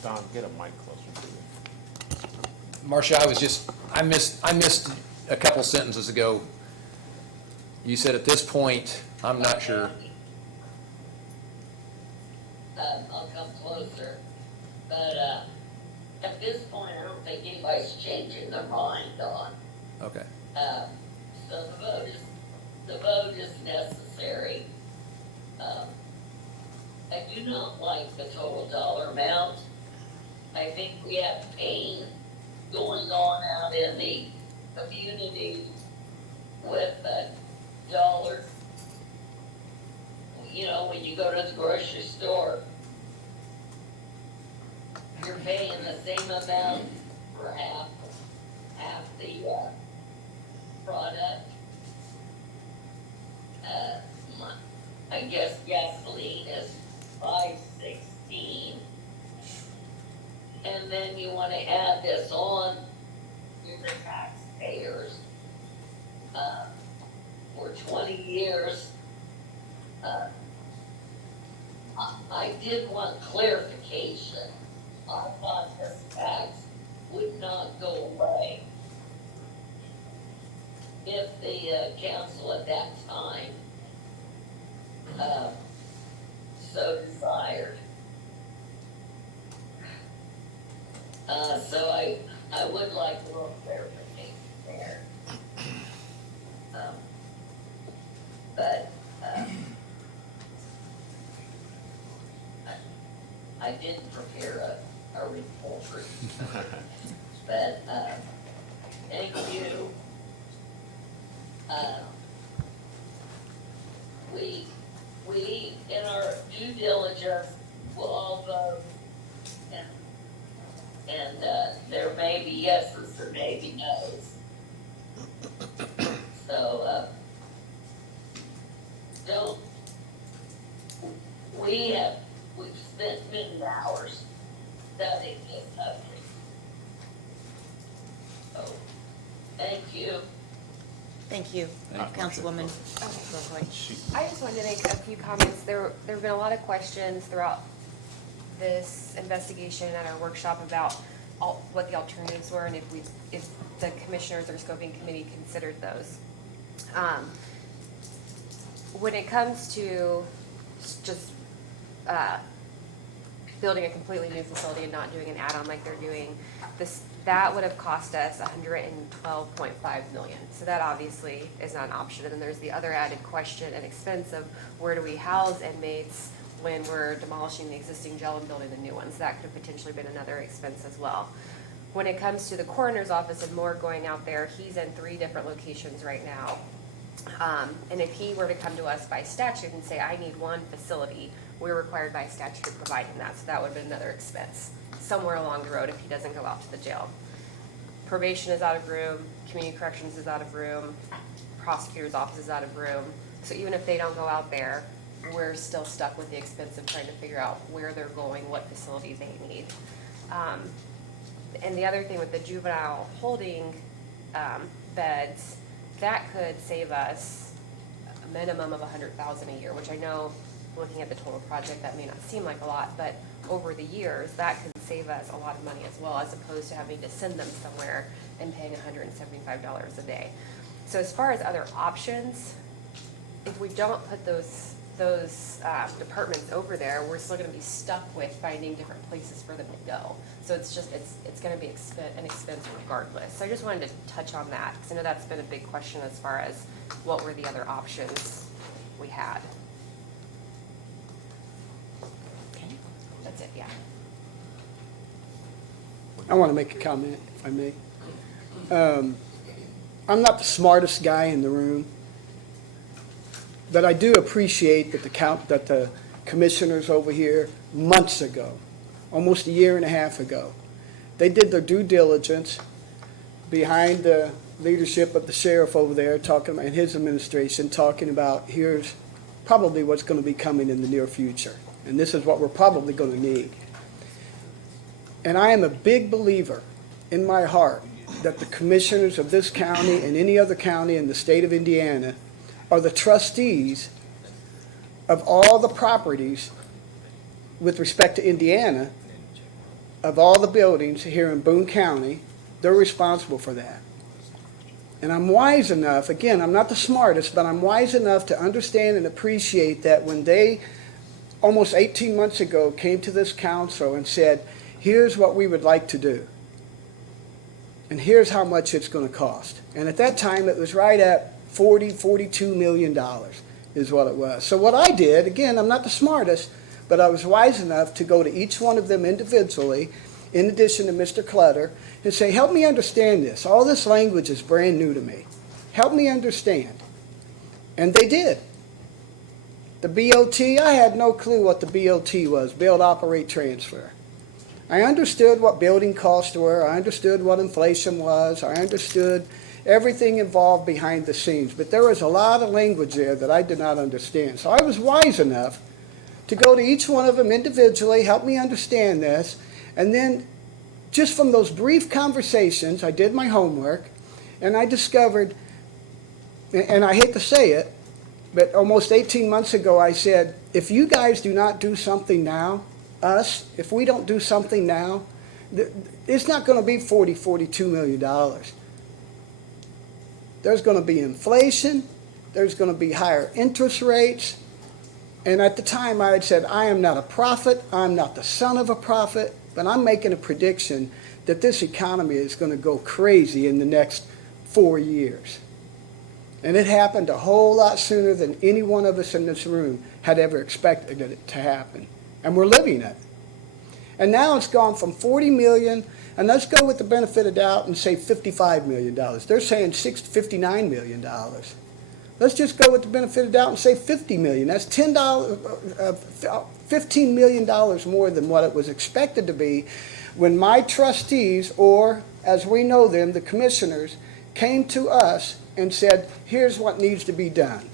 Don, get a mic closer to you. Marcia, I missed a couple sentences ago. You said at this point, I'm not sure. I'll come closer, but at this point, I don't think anybody's changing their mind on. Okay. So the vote is necessary. I do not like the total dollar amount. I think we have pain going on out in the community with dollars. You know, when you go to the grocery store, you're paying the same amount for half the product. I guess gasoline is $5.16, and then you want to add this on to the taxpayers for 20 years. I did want clarification. I thought this tax would not go away if the council at that time so desired. So I would like a little clarification there. But I didn't prepare a report, but thank you. We in our due diligence will all vote And, there may be yeses or maybe no's. So, don't, we've spent many hours studying this subject. So, thank you. Thank you, Councilwoman Wilhoit. I just wanted to make a few comments. There have been a lot of questions throughout this investigation at our workshop about what the alternatives were and if the commissioners or scoping committee considered those. When it comes to just building a completely new facility and not doing an add-on like they're doing, that would have cost us $112.5 million. So that obviously is not an option. And then there's the other added question and expense of where do we house inmates when we're demolishing the existing jail and building the new ones. That could have potentially been another expense as well. When it comes to the coroner's office and Moore going out there, he's in 3 different locations right now. And if he were to come to us by statute and say, I need one facility, we're required by statute to provide him that. So that would have been another expense somewhere along the road if he doesn't go out to the jail. Probation is out of room, community corrections is out of room, prosecutor's office is out of room. So even if they don't go out there, we're still stuck with the expense of trying to figure out where they're going, what facilities they need. And the other thing with the juvenile holding beds, that could save us a minimum of $100,000 a year, which I know, looking at the total project, that may not seem like a lot, but over the years, that could save us a lot of money as well, as opposed to having to send them somewhere and paying $175 a day. So as far as other options, if we don't put those departments over there, we're still going to be stuck with finding different places for them to go. So it's going to be an expense regardless. So I just wanted to touch on that because I know that's been a big question as far as what were the other options we had. Okay. That's it, yeah. I want to make a comment, if I may. I'm not the smartest guy in the room, but I do appreciate that the commissioners over here months ago, almost a year and a half ago, they did their due diligence behind the leadership of the sheriff over there talking about, and his administration talking about here's probably what's going to be coming in the near future, and this is what we're probably going to need. And I am a big believer in my heart that the commissioners of this county and any other county in the state of Indiana are the trustees of all the properties with respect to Indiana, of all the buildings here in Boone County. They're responsible for that. And I'm wise enough, again, I'm not the smartest, but I'm wise enough to understand and appreciate that when they, almost 18 months ago, came to this council and said, here's what we would like to do, and here's how much it's going to cost. And at that time, it was right at $42 million is what it was. So what I did, again, I'm not the smartest, but I was wise enough to go to each one of them individually, in addition to Mr. Clutter, and say, help me understand this. All this language is brand new to me. Help me understand. And they did. The BOT, I had no clue what the BOT was, build, operate, transfer. I understood what building costs were. I understood what inflation was. I understood everything involved behind the scenes. But there was a lot of language there that I did not understand. So I was wise enough to go to each one of them individually, help me understand this. And then just from those brief conversations, I did my homework, and I discovered, and I hate to say it, but almost 18 months ago I said, if you guys do not do something now, if we don't do something now, it's not going to be $42 million. There's going to be inflation. There's going to be higher interest rates. And at the time I had said, I am not a prophet. I'm not the son of a prophet. But I'm making a prediction that this economy is going to go crazy in the next 4 years. And it happened a whole lot sooner than any one of us in this room had ever expected it to happen. And we're living it. And now it's gone from 40 million, and let's go with the benefit of doubt and say $55 million. They're saying $59 million. Let's just go with the benefit of doubt and say $50 million. That's $15 million more than what it was expected to be. when my trustees, or as we know them, the commissioners, came to us and said, here's what needs to be done.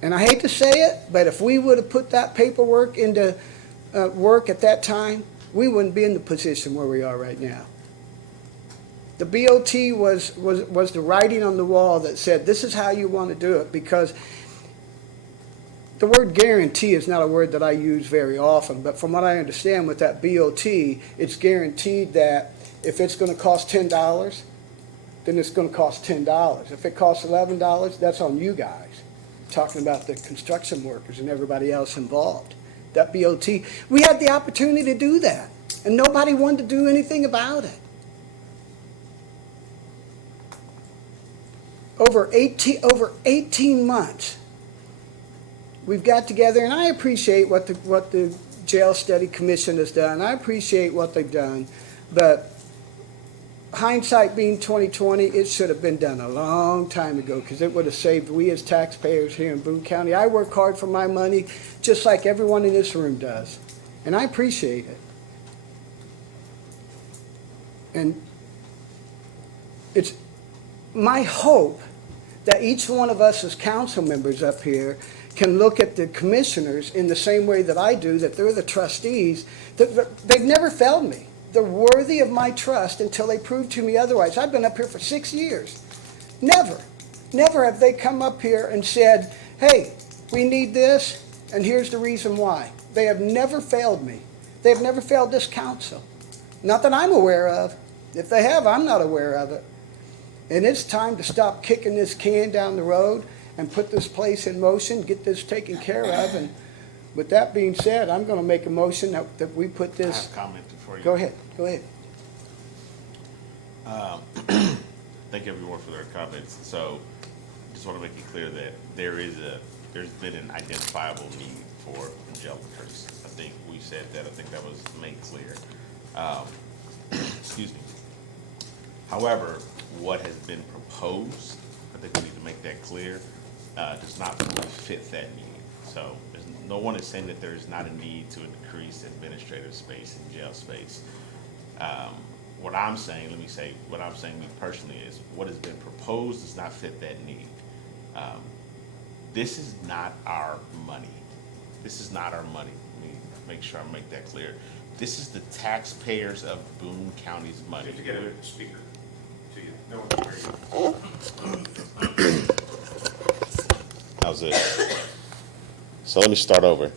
And I hate to say it, but if we would have put that paperwork into work at that time, we wouldn't be in the position where we are right now. The BOT was the writing on the wall that said, this is how you want to do it, because the word guarantee is not a word that I use very often, but from what I understand with that BOT, it's guaranteed that if it's going to cost $10, then it's going to cost $10. If it costs $11, that's on you guys. Talking about the construction workers and everybody else involved. That BOT, we had the opportunity to do that, and nobody wanted to do anything about it. Over 18 months, we've got together, and I appreciate what the Jail Study Commission has done. I appreciate what they've done, but hindsight being 2020, it should have been done a long time ago, because it would have saved we as taxpayers here in Boone County. I work hard for my money just like everyone in this room does, and I appreciate it. And it's my hope that each one of us as council members up here can look at the commissioners in the same way that I do, that they're the trustees. They've never failed me. They're worthy of my trust until they prove to me otherwise. I've been up here for 6 years. Never have they come up here and said, hey, we need this, and here's the reason why. They have never failed me. They have never failed this council. Not that I'm aware of. If they have, I'm not aware of it. And it's time to stop kicking this can down the road and put this place in motion, get this taken care of. And with that being said, I'm going to make a motion that we put I this. have a comment before you. Go ahead. Thank everyone for their comments. So, just want to make it clear that there's been an identifiable need for jail increase. I think we said that. I think that was made clear. Excuse me. However, what has been proposed, I think we need to make that clear, does not fully fit that need. So no one is saying that there is not a need to increase administrative space and jail space. What I'm saying me personally is what has been proposed does not fit that need. This is not our money. This is not our money. Let me make sure I make that clear. This is the taxpayers of Boone County's money. To get a speaker to you. No one can hear you. How's it? So let me start over.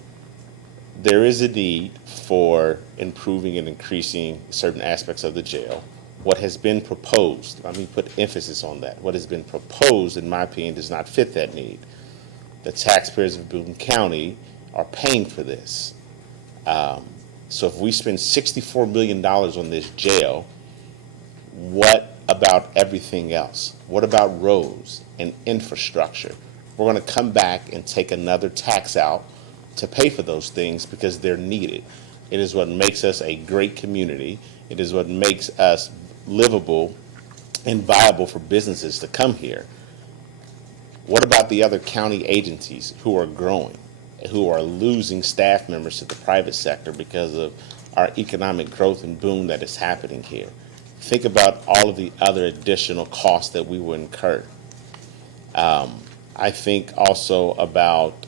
There is a need for improving and increasing certain aspects of the jail. What has been proposed, let me put emphasis on that. What has been proposed, in my opinion, does not fit that need. The taxpayers of Boone County are paying for this. So if we spend $64 million on this jail, what about everything else? What about roads and infrastructure? We're going to come back and take another tax out to pay for those things because they're needed. It is what makes us a great community. It is what makes us livable and viable for businesses to come here. What about the other county agencies who are growing, who are losing staff members to the private sector because of our economic growth and boom that is happening here? Think about all of the other additional costs that we will incur. I think also about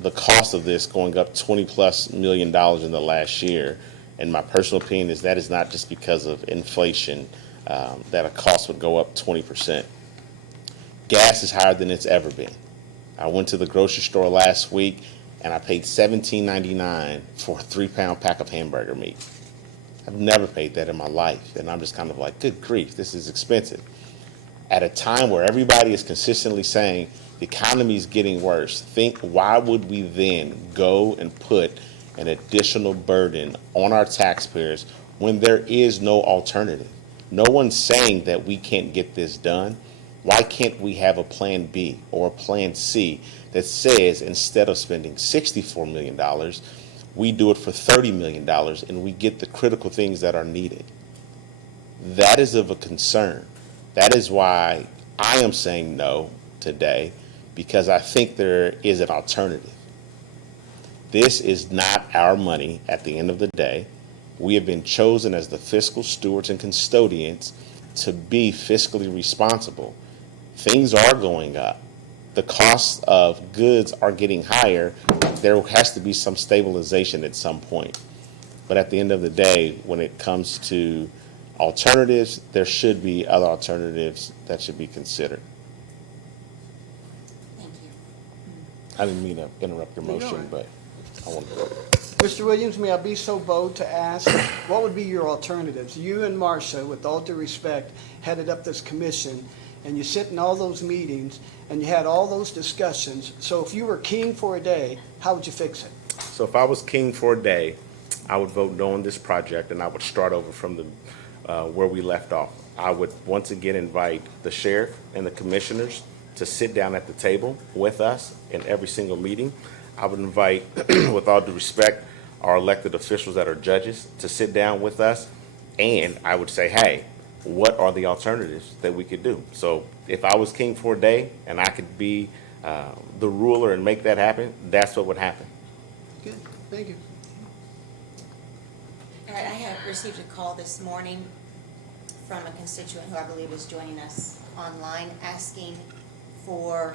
the cost of this going up $20+ million in the last year. And my personal opinion is that is not just because of inflation, that a cost would go up 20%. Gas is higher than it's ever been. I went to the grocery store last week and I paid $17.99 for a 3-pound pack of hamburger meat. I've never paid that in my life. And I'm just kind of like, good grief, this is expensive. At a time where everybody is consistently saying the economy is getting worse, think why would we then go and put an additional burden on our taxpayers when there is no alternative? No one's saying that we can't get this done. Why can't we have a plan B or a plan C that says instead of spending $64 million, we do it for $30 million and we get the critical things that are needed? That is of a concern. That is why I am saying no today, because I think there is an alternative. This is not our money at the end of the day. We have been chosen as the fiscal stewards and custodians to be fiscally responsible. Things are going up. The costs of goods are getting higher. There has to be some stabilization at some point. But at the end of the day, when it comes to alternatives, there should be other alternatives that should be considered. Thank you. I didn't mean to interrupt your No, you're motion, right. but I wanted to. Mr. Williams, may I be so bold to ask, what would be your alternatives? You and Marcia, with all due respect, headed up this commission, and you sit in all those meetings, and you had all those discussions. So if you were king for a day, how would you fix it? So if I was king for a day, I would vote no on this project, and I would start over from the where we left off. I would once again invite the sheriff and the commissioners to sit down at the table with us in every single meeting. I would invite, with all due respect, our elected officials that are judges to sit down with us, and I would say, hey, what are the alternatives that we could do? So if I was king for a day and I could be the ruler and make that happen, that's what would happen. Good, thank you. All right, I have received a call this morning from a constituent who I believe is joining us online, asking for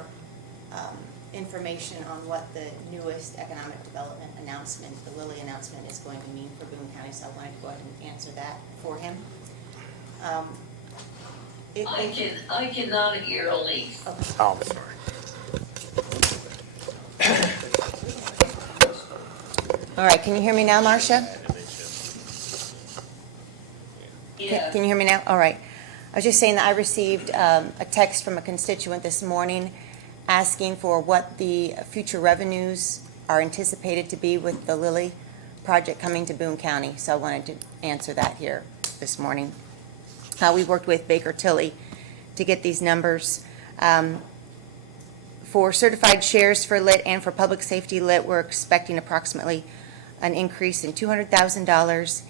information on what the newest economic development announcement, the Lilly announcement, is going to mean for Boone County, so I wanted to go ahead and answer that for him. I cannot hear Elise. Oh, I'm sorry. All right, can you hear me now, Marcia? Yeah. Can you hear me now? All right. I was just saying that I received a text from a constituent this morning asking for what the future revenues are anticipated to be with the Lilly project coming to Boone County. So I wanted to answer that here this morning. We worked with Baker Tilly to get these numbers. For certified shares for lit and for public safety lit, we're expecting approximately an increase in $200,000.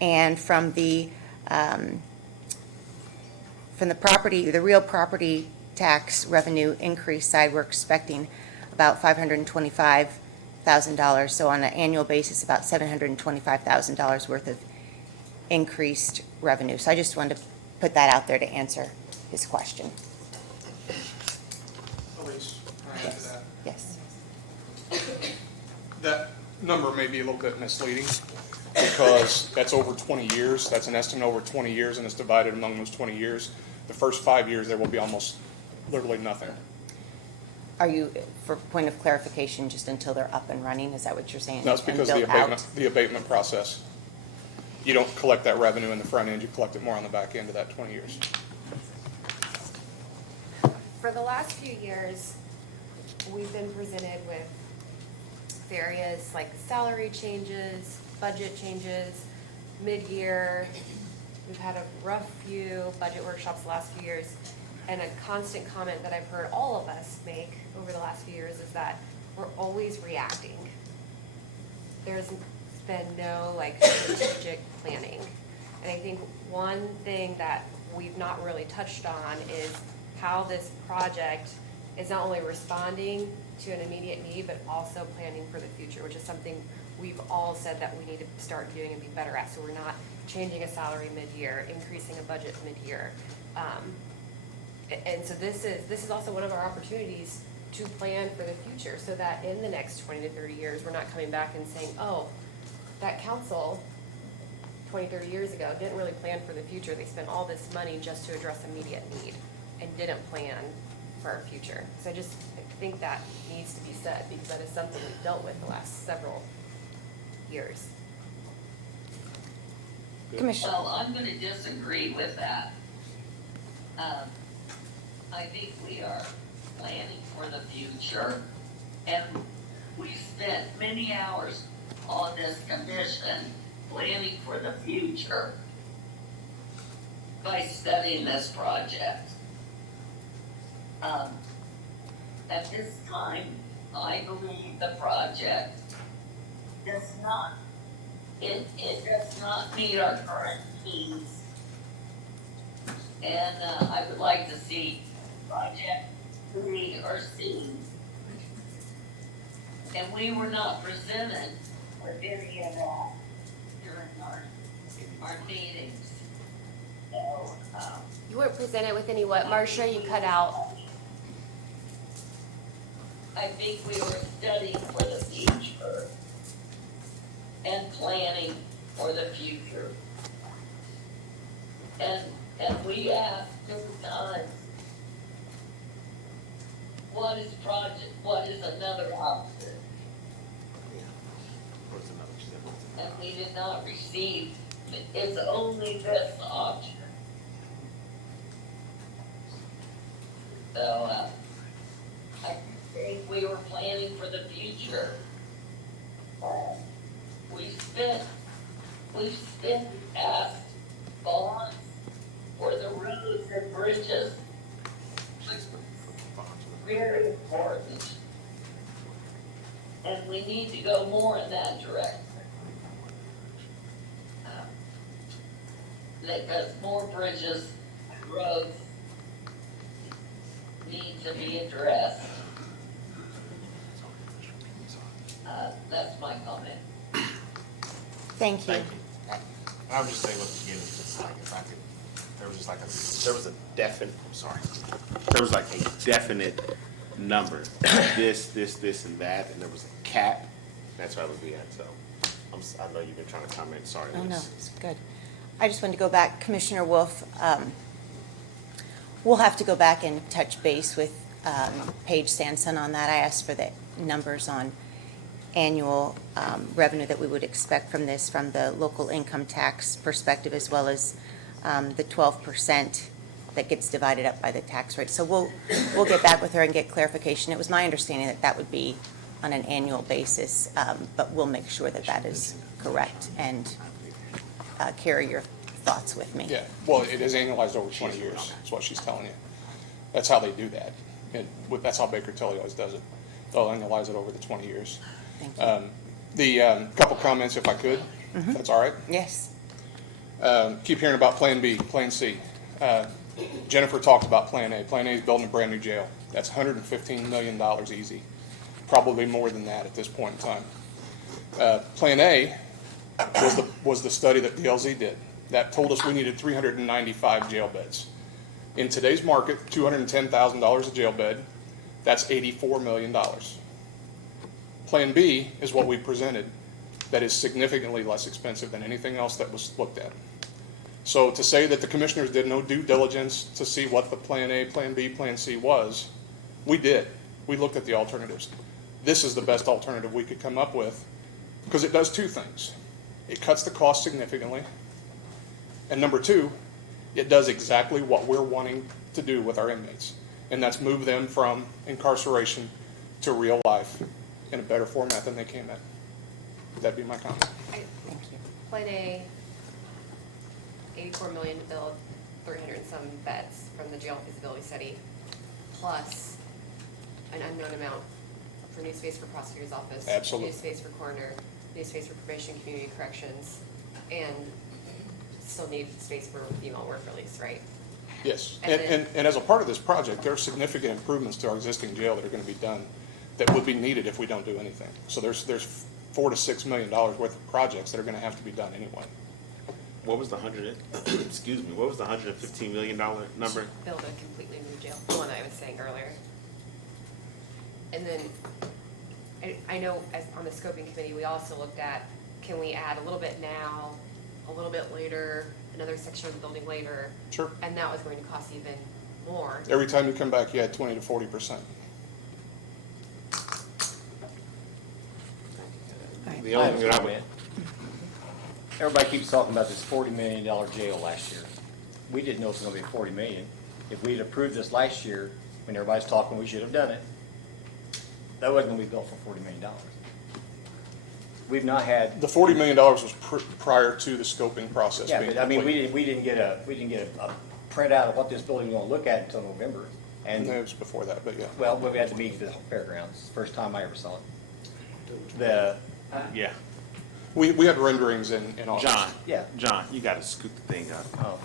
And from the property, the real property tax revenue increase side, we're expecting about $525,000. So on an annual basis, about $725,000 worth of increased revenue. So I just wanted to put that out there to answer his question. Elise, can I add to that? Yes. That number may be a little bit misleading because that's over 20 years. That's an estimate over 20 years, and it's divided among those 20 years. The first 5 years, there will be almost literally nothing. Are you, for point of clarification, just until they're up and running? Is that what you're saying? That's And because of built out? the abatement process. You don't collect that revenue in the front end, you collect it more on the back end of that 20 years. For the last few years, we've been presented with various like salary changes, budget changes, mid-year. We've had a rough few budget workshops the last few years. And a constant comment that I've heard all of us make over the last few years is that we're always reacting. There's been no like strategic planning. And I think one thing that we've not really touched on is how this project is not only responding to an immediate need, but also planning for the future, which is something we've all said that we need to start doing and be better at. So we're not changing a salary mid-year, increasing a budget mid-year. And so this is also one of our opportunities to plan for the future so that in the next 20 to 30 years, we're not coming back and saying, oh, that council 20, 30 years ago didn't really plan for the future. They spent all this money just to address immediate need and didn't plan for our future. So I think that needs to be said because that is something we've dealt with the last several years. Commissioner. Well, I'm going to disagree with that. I think we are planning for the future, and we spent many hours on this commission planning for the future by studying this project. At this time, I believe the project does not, it does not meet our current needs. And I would like to see project B or C. And we were not presented with any of that during our meetings. So, You weren't presented with any what, Marcia? You cut out. I think we were studying for the future and planning for the future. And we asked different times, what is another option? And we did not receive, it's only this option. So, I think we were planning for the future. We've spent past bonds for the roads and bridges. Very important. And we need to go more in that direction. Because more bridges, roads need to be addressed. That's my comment. Thank you. I would just say, look, again, it's just like, if I could, there was a definite, I'm sorry. There was like a definite number, this, and that, and there was a cap. That's where I would be at, so, I know you've been trying to comment, sorry. Oh, no, it's good. I just wanted to go back, Commissioner Wolf, we'll have to go back and touch base with Paige Sanson on that. I asked for the numbers on annual revenue that we would expect from this, from the local income tax perspective, as well as the 12% that gets divided up by the tax rate. So we'll get back with her and get clarification. It was my understanding that that would be on an annual basis, but we'll make sure that that is correct and carry your thoughts with me. Yeah, well, it is annualized over 20 years, is what she's telling you. That's how they do that. That's how Baker Tilly always does it. They'll annualize it over the 20 years. Thank you. The couple comments, if I could, if that's all right. Yes. Keep hearing about Plan B, Plan C. Jennifer talked about Plan A. Plan A is building a brand new jail. That's $115 million easy. Probably more than that at this point in time. Plan A was the study that DLZ did. That told us we needed 395 jail beds. In today's market, $210,000 a jail bed, that's $84 million. Plan B is what we presented that is significantly less expensive than anything else that was looked at. So to say that the commissioners did no due diligence to see what the Plan A, Plan B, Plan C was, we did. We looked at the alternatives. This is the best alternative we could come up with because it does two things. It cuts the cost significantly, and number two, it does exactly what we're wanting to do with our inmates, and that's move them from incarceration to real life in a better format than they came in. That'd be my comment. Thank you. Plan A, 84 million to build 300 and some beds from the jail feasibility study, plus an unknown amount for new space for prosecutor's office. Absolutely. New space for coroner, new space for probation, community corrections, and still need space for female work release, right? Yes, And and as a part of this project, there are significant improvements to our existing jail that are going to be done that would be needed if we don't do anything. So there's $4 to $6 million worth of projects that are going to have to be done anyway. What was the what was the $115 million number? Build a completely new jail, the one I was saying earlier. And then, I know as on the scoping committee, we also looked at, can we add a little bit now, a little bit later, another section of the building later? Sure. And that was going to cost even more. Every time you come back, you add 20 to 40%. The only thing that I would, Everybody keeps talking about this $40 million jail last year. We didn't know it was gonna be $40 million. If we'd approved this last year, when everybody's talking, we should have done it. That wasn't gonna be built for $40 million. We've not had. The $40 million was prior to the scoping process Yeah, being but I mean, complete. we didn't get a printout of what this building was gonna look at until November. And, It was before that, but yeah. well, we had the meeting at the fairgrounds, first time I ever saw it. yeah. We had renderings in August. John, Yeah. John, you gotta scoot the thing up. Oh,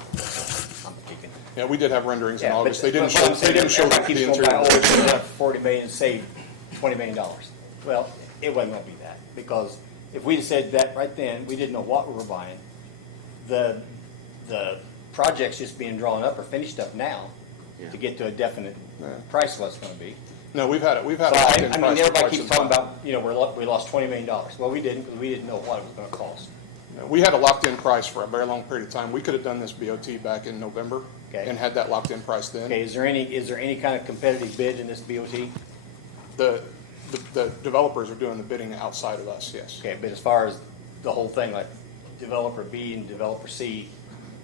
I'm thinking. Yeah, we did have renderings in Yeah, August. but- They didn't but what show, I'm saying, the everybody keeps going interior. by, oh, we should have $40 million, save $20 million. Well, it wasn't gonna be that, because if we'd have said that right then, we didn't know what we were buying. The project's just being drawn up or finished up now to get to a definite price what it's gonna be. No, we've had So a locked-in I price mean, for everybody quite keeps some talking time. about, you know, we lost $20 million. Well, we didn't, because we didn't know what it was gonna cost. No, we had a locked-in price for a very long period of time. We could have done this BOT back in November Okay. and had that locked-in price then. Okay, is there any kind of competitive bid in this BOT? The developers are doing the bidding outside of us, yes. Okay, but as far as the whole thing, like developer B and developer C,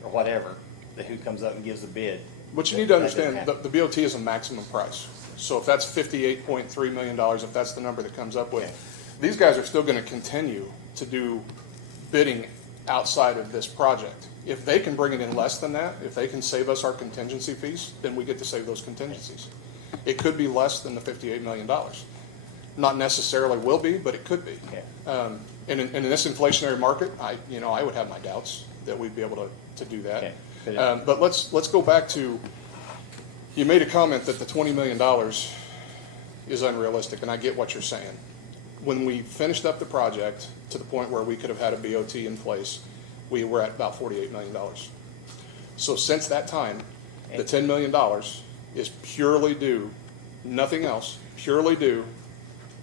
or whatever, who comes up and gives the bid? What you need to that doesn't understand, happen. the BOT is a maximum price. So if that's $58.3 million, if that's the number that comes up with, these guys are still gonna continue to do bidding outside of this project. If they can bring it in less than that, if they can save us our contingency fees, then we get to save those contingencies. It could be less than the $58 million. Not necessarily will be, but it could be. And in this inflationary market, I would have my doubts that we'd be able to do that. Okay. But let's go back to, you made a comment that the $20 million is unrealistic, and I get what you're saying. When we finished up the project to the point where we could have had a BOT in place, we were at about $48 million. So since that time, the $10 million is purely due, nothing else, purely due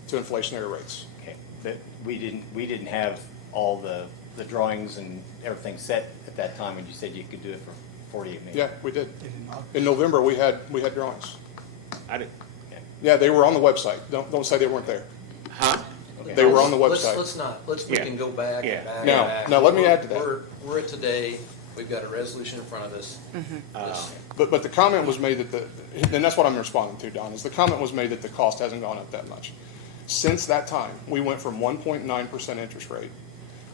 to inflationary rates. Okay, but we didn't have all the drawings and everything set at that time when you said you could do it for 48 million. Yeah, we did. In November, we had drawings. I didn't. Yeah, they were on the website. Don't say they weren't there. Huh? They were on the website. We can go back and back and Now- back. now let me add to that. We're at today, we've got a resolution in front of us. But the comment was made that and that's what I'm responding to, Don, is the comment was made that the cost hasn't gone up that much. Since that time, we went from 1.9% interest rate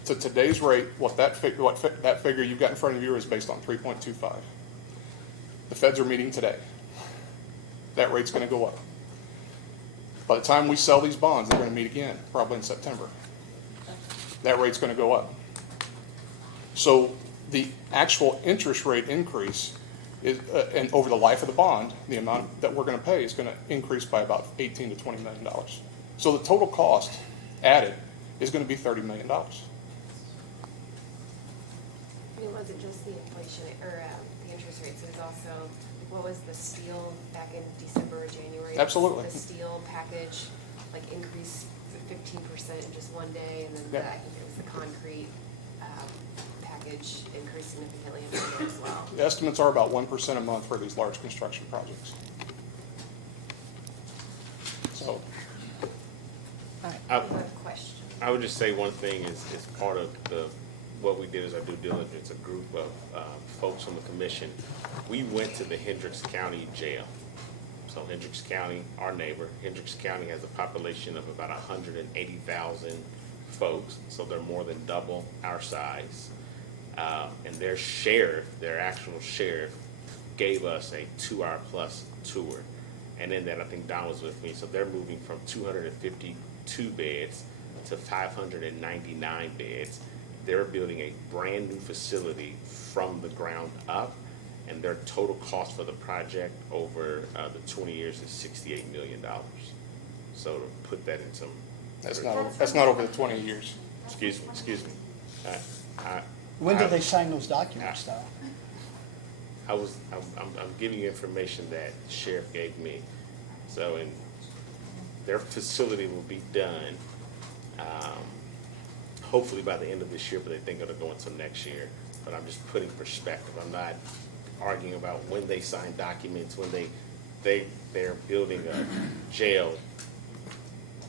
to today's rate, that figure you've got in front of you is based on 3.25. The feds are meeting today. That rate's gonna go up. By the time we sell these bonds, they're gonna meet again, probably in September. That rate's gonna go up. So the actual interest rate increase is, and over the life of the bond, the amount that we're gonna pay is gonna increase by about $18 to $20 million. So the total cost added is gonna be $30 million. It wasn't just the inflation, or the interest rates, it was also, what was the steel back in December or January? Absolutely. The steel package, like increased 15% in just one day, and then Yeah. I think it was the concrete package increased significantly in one day as well. The estimates are about 1% a month for these large construction projects. So, I Question. I would just say one thing is part of what we did as our due diligence, a group of folks from the commission. We went to the Hendricks County Jail. So Hendricks County, our neighbor, Hendricks County has a population of about 180,000 folks, so they're more than double our size. And their sheriff, their actual sheriff, gave us a 2-hour-plus tour. And in that, I think Don was with me, so they're moving from 252 beds to 599 beds. They're building a brand-new facility from the ground up, and their total cost for the project over the 20 years is $68 million. So to put that in some. that's not over the 20 years. Excuse me. When did they sign those documents, though? I'm giving you information that the sheriff gave me. So, and their facility will be done, hopefully by the end of this year, but they think it'll go until next year. But I'm just putting perspective. I'm not arguing about when they sign documents, when they're building a jail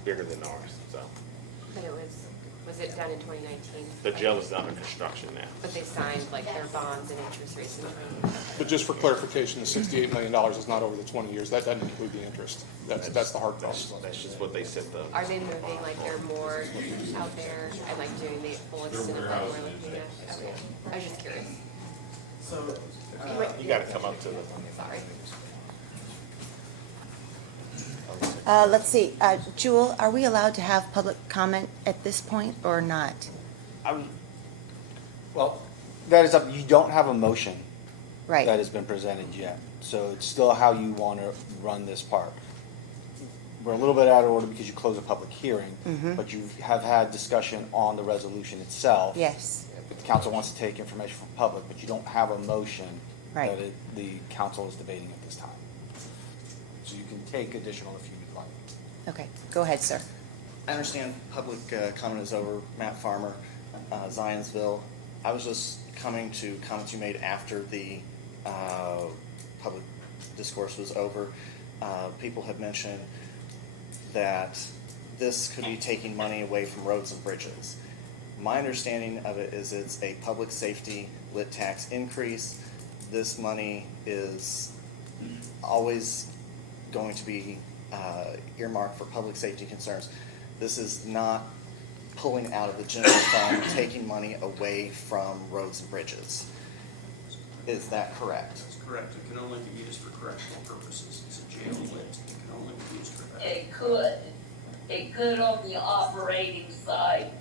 bigger than ours, so. But was it done in 2019? The jail is under construction now. But they signed like their bonds and interest rates in 2019. But just for clarification, the $68 million is not over the 20 years. That doesn't include the interest. That's the hard cost. That's just what they said though. Are they moving, like they're more out there and like doing the full extent of what we're looking at? Okay. I was just curious. So, You gotta come up to the. Sorry. Let's see, Jewel, are we allowed to have public comment at this point or not? Well, that is up, you don't have a motion that Right, has been presented yet, so it's still how you want to run this part. we're a little bit out of order because you closed a public hearing, Mhm. but you have had discussion on the resolution itself. Yes. If the council wants to take information from public, but you don't have a motion Right. that the council is debating at this time. So you can take additional if you would like. Okay, go ahead, sir. I understand public comment is over. Matt Farmer, Zionsville. I was just coming to comments you made after the public discourse was over. People have mentioned that this could be taking money away from roads and bridges. My understanding of it is it's a public safety lit tax increase. This money is always going to be earmarked for public safety concerns. This is not pulling out of the general fund, taking money away from roads and bridges. Is that correct? That's correct. It can only be used for correctional purposes. It's a jail lit. It can only be used for that. It could. It could on the operating side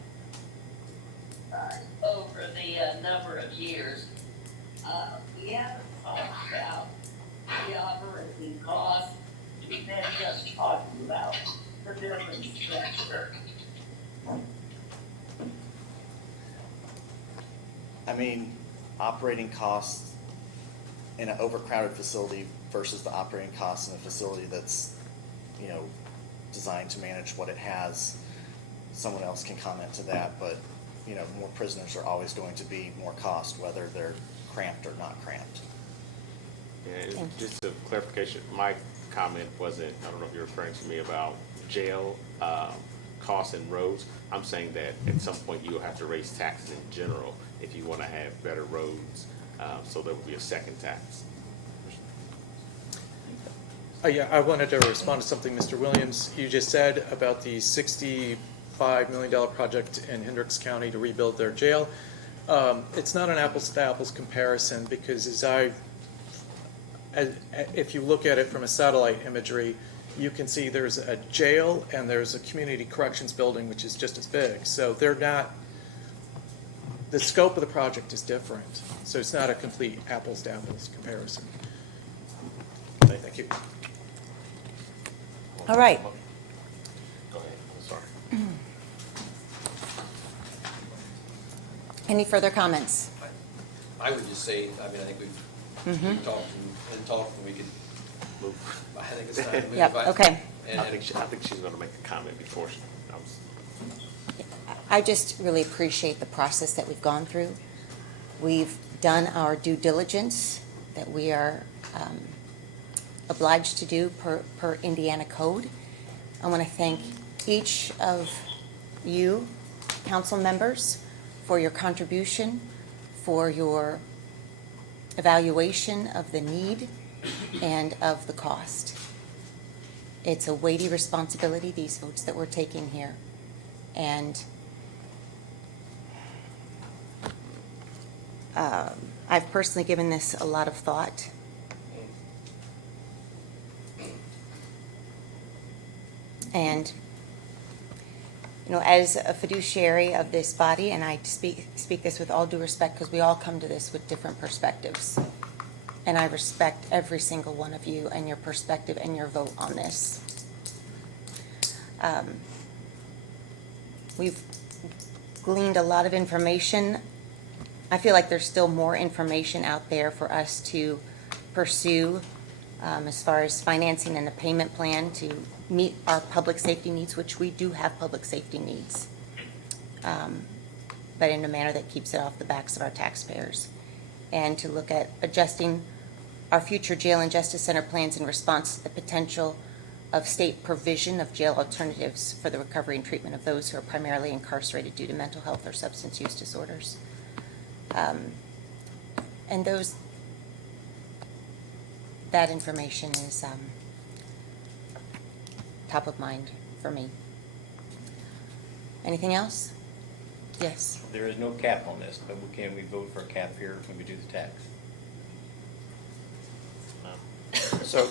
over the number of years. We haven't talked about the operating costs. We've been just talking about the building structure. I mean, operating costs in an overcrowded facility versus the operating costs in a facility that's, designed to manage what it has. Someone else can comment to that, but, more prisoners are always going to be more cost, whether they're cramped or not cramped. Yeah, and just a clarification, my comment wasn't, I don't know if you're referring to me about jail costs and roads. I'm saying that at some point you'll have to raise taxes in general if you want to have better roads, so there will be a second tax. Yeah, I wanted to respond to something Mr. Williams, you just said about the $65 million project in Hendricks County to rebuild their jail. It's not an apples to apples comparison because if you look at it from a satellite imagery, you can see there's a jail and there's a community corrections building which is just as big. So they're not, the scope of the project is different. So it's not a complete apples to apples comparison. Thank you. All right. Go ahead, I'm sorry. Any further comments? I would just say, I think we've talked and we could move. I think it's time to move. Yep, okay. I think she's going to make a comment before she. I just really appreciate the process that we've gone through. We've done our due diligence that we are obliged to do per Indiana code. I want to thank each of you, council members, for your contribution, for your evaluation of the need and of the cost. It's a weighty responsibility, these votes that we're taking here. And I've personally given this a lot of thought. And, as a fiduciary of this body, and I speak this with all due respect because we all come to this with different perspectives. And I respect every single one of you and your perspective and your vote on this. We've gleaned a lot of information. I feel like there's still more information out there for us to pursue as far as financing and a payment plan to meet our public safety needs, which we do have public safety needs, but in a manner that keeps it off the backs of our taxpayers. And to look at adjusting our future jail and justice center plans in response to the potential of state provision of jail alternatives for the recovery and treatment of those who are primarily incarcerated due to mental health or substance use disorders. And that information is top of mind for me. Anything else? Yes. There is no cap on this, but can we vote for a cap here when we do the tax? So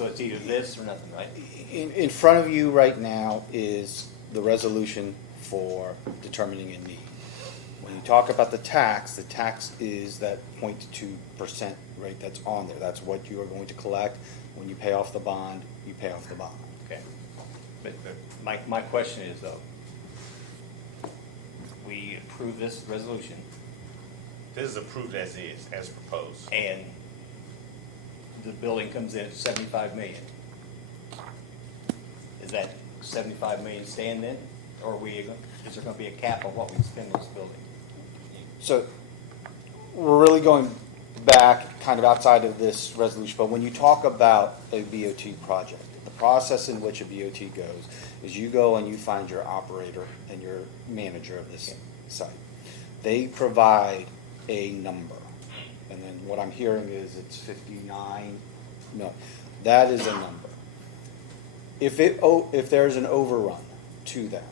it's either this or nothing, right? in front of you right now is the resolution for determining a need. When you talk about the tax is that 0.2% rate that's on there. That's what you are going to collect. When you pay off the bond, you pay off the bond. Okay. But my question is though, we approve this resolution This is approved as is, as proposed. and the building comes in at 75 million. Is that 75 million staying then? Or is there gonna be a cap on what we spend on this building? So we're really going back kind of outside of this resolution, but when you talk about a BOT project, the process in which a BOT goes is you go and you find your operator and your manager of this site. They provide a number, and then what I'm hearing is it's 59 million. That is a number. If there's an overrun to that,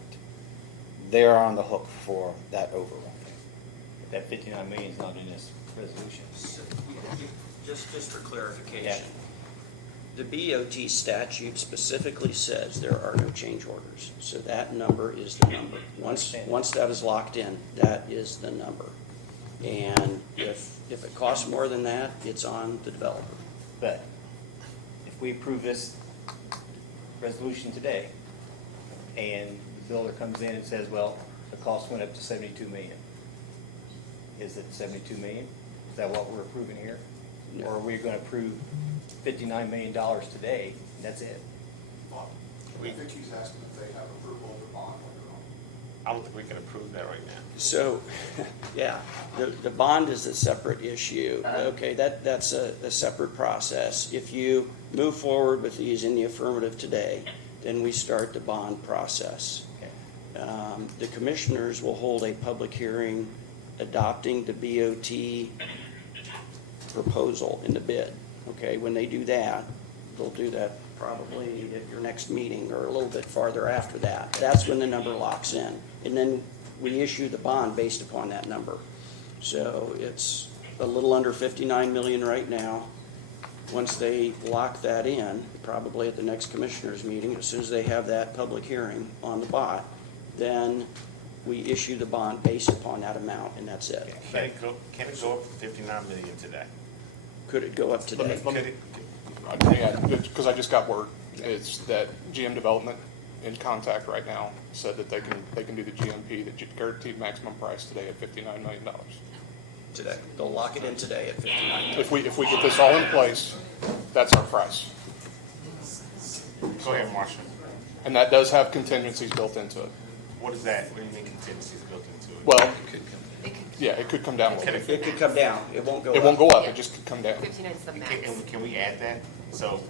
they're on the hook for that overrun. That 59 million is not in this resolution. Just for clarification, the BOT statute specifically says there are no change orders. So that number is the number. Once that is locked in, that is the number. And if it costs more than that, it's on the developer. But if we approve this resolution today, and the builder comes in and says, well, the cost went up to 72 million, is it 72 million? Is that what we're approving here? No. Or are we gonna approve $59 million today, and that's it? I think he's asking if they have approval of the bond later on. I don't think we can approve that right now. So, yeah, the bond is a separate issue. Okay, that's a separate process. If you move forward with these in the affirmative today, then we start the bond process. The commissioners will hold a public hearing adopting the BOT proposal in the bid. Okay, when they do that, they'll do that probably at your next meeting or a little bit farther after that. That's when the number locks in. And then we issue the bond based upon that number. So it's a little under 59 million right now. Once they lock that in, probably at the next commissioners meeting, as soon as they have that public hearing on the bot, then we issue the bond based upon that amount, and that's it. Can it go up to 59 million today? Could it go up today? Because I just got word, it's that GM Development in contact right now said that they can do the GMP, the guaranteed maximum price today at $59 million. Today. They'll lock it in today at 59 million. If we get this all in place, that's our price. Go ahead, Marshall. And that does have contingencies built into it. What is that? What do you mean contingencies built into it? Well, yeah, it could come down a little bit. It could come down. It won't go up. It won't go up, it just could come down. 59 is the max. Can we add that? So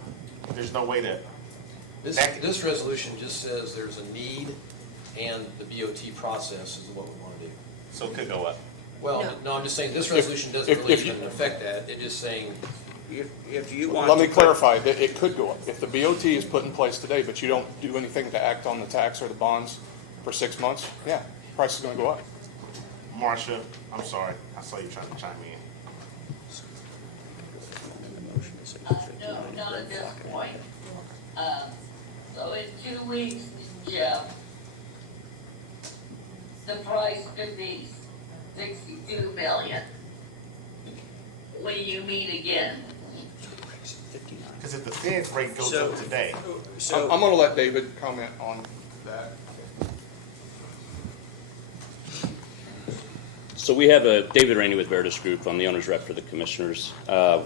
there's no way to. This resolution just says there's a need and the BOT process is what we want to do. So it could go up. Well, no, I'm just saying this resolution doesn't really even affect that. It's just saying. If you want Let me to clarify, that it could go up. If the BOT is put in place today, but you don't do anything to act on the tax or the bonds for 6 months, yeah, price is gonna go up. Marcia, I'm sorry. I saw you trying to chime in. No, not at this point. So in 2 weeks, Jeff, the price could be 62 million. Will you meet again? Because if the Fed's rate goes up today. I'm gonna let David comment on that. So we have David Rainey with Veritas Group. I'm the owner's rep for the commissioners.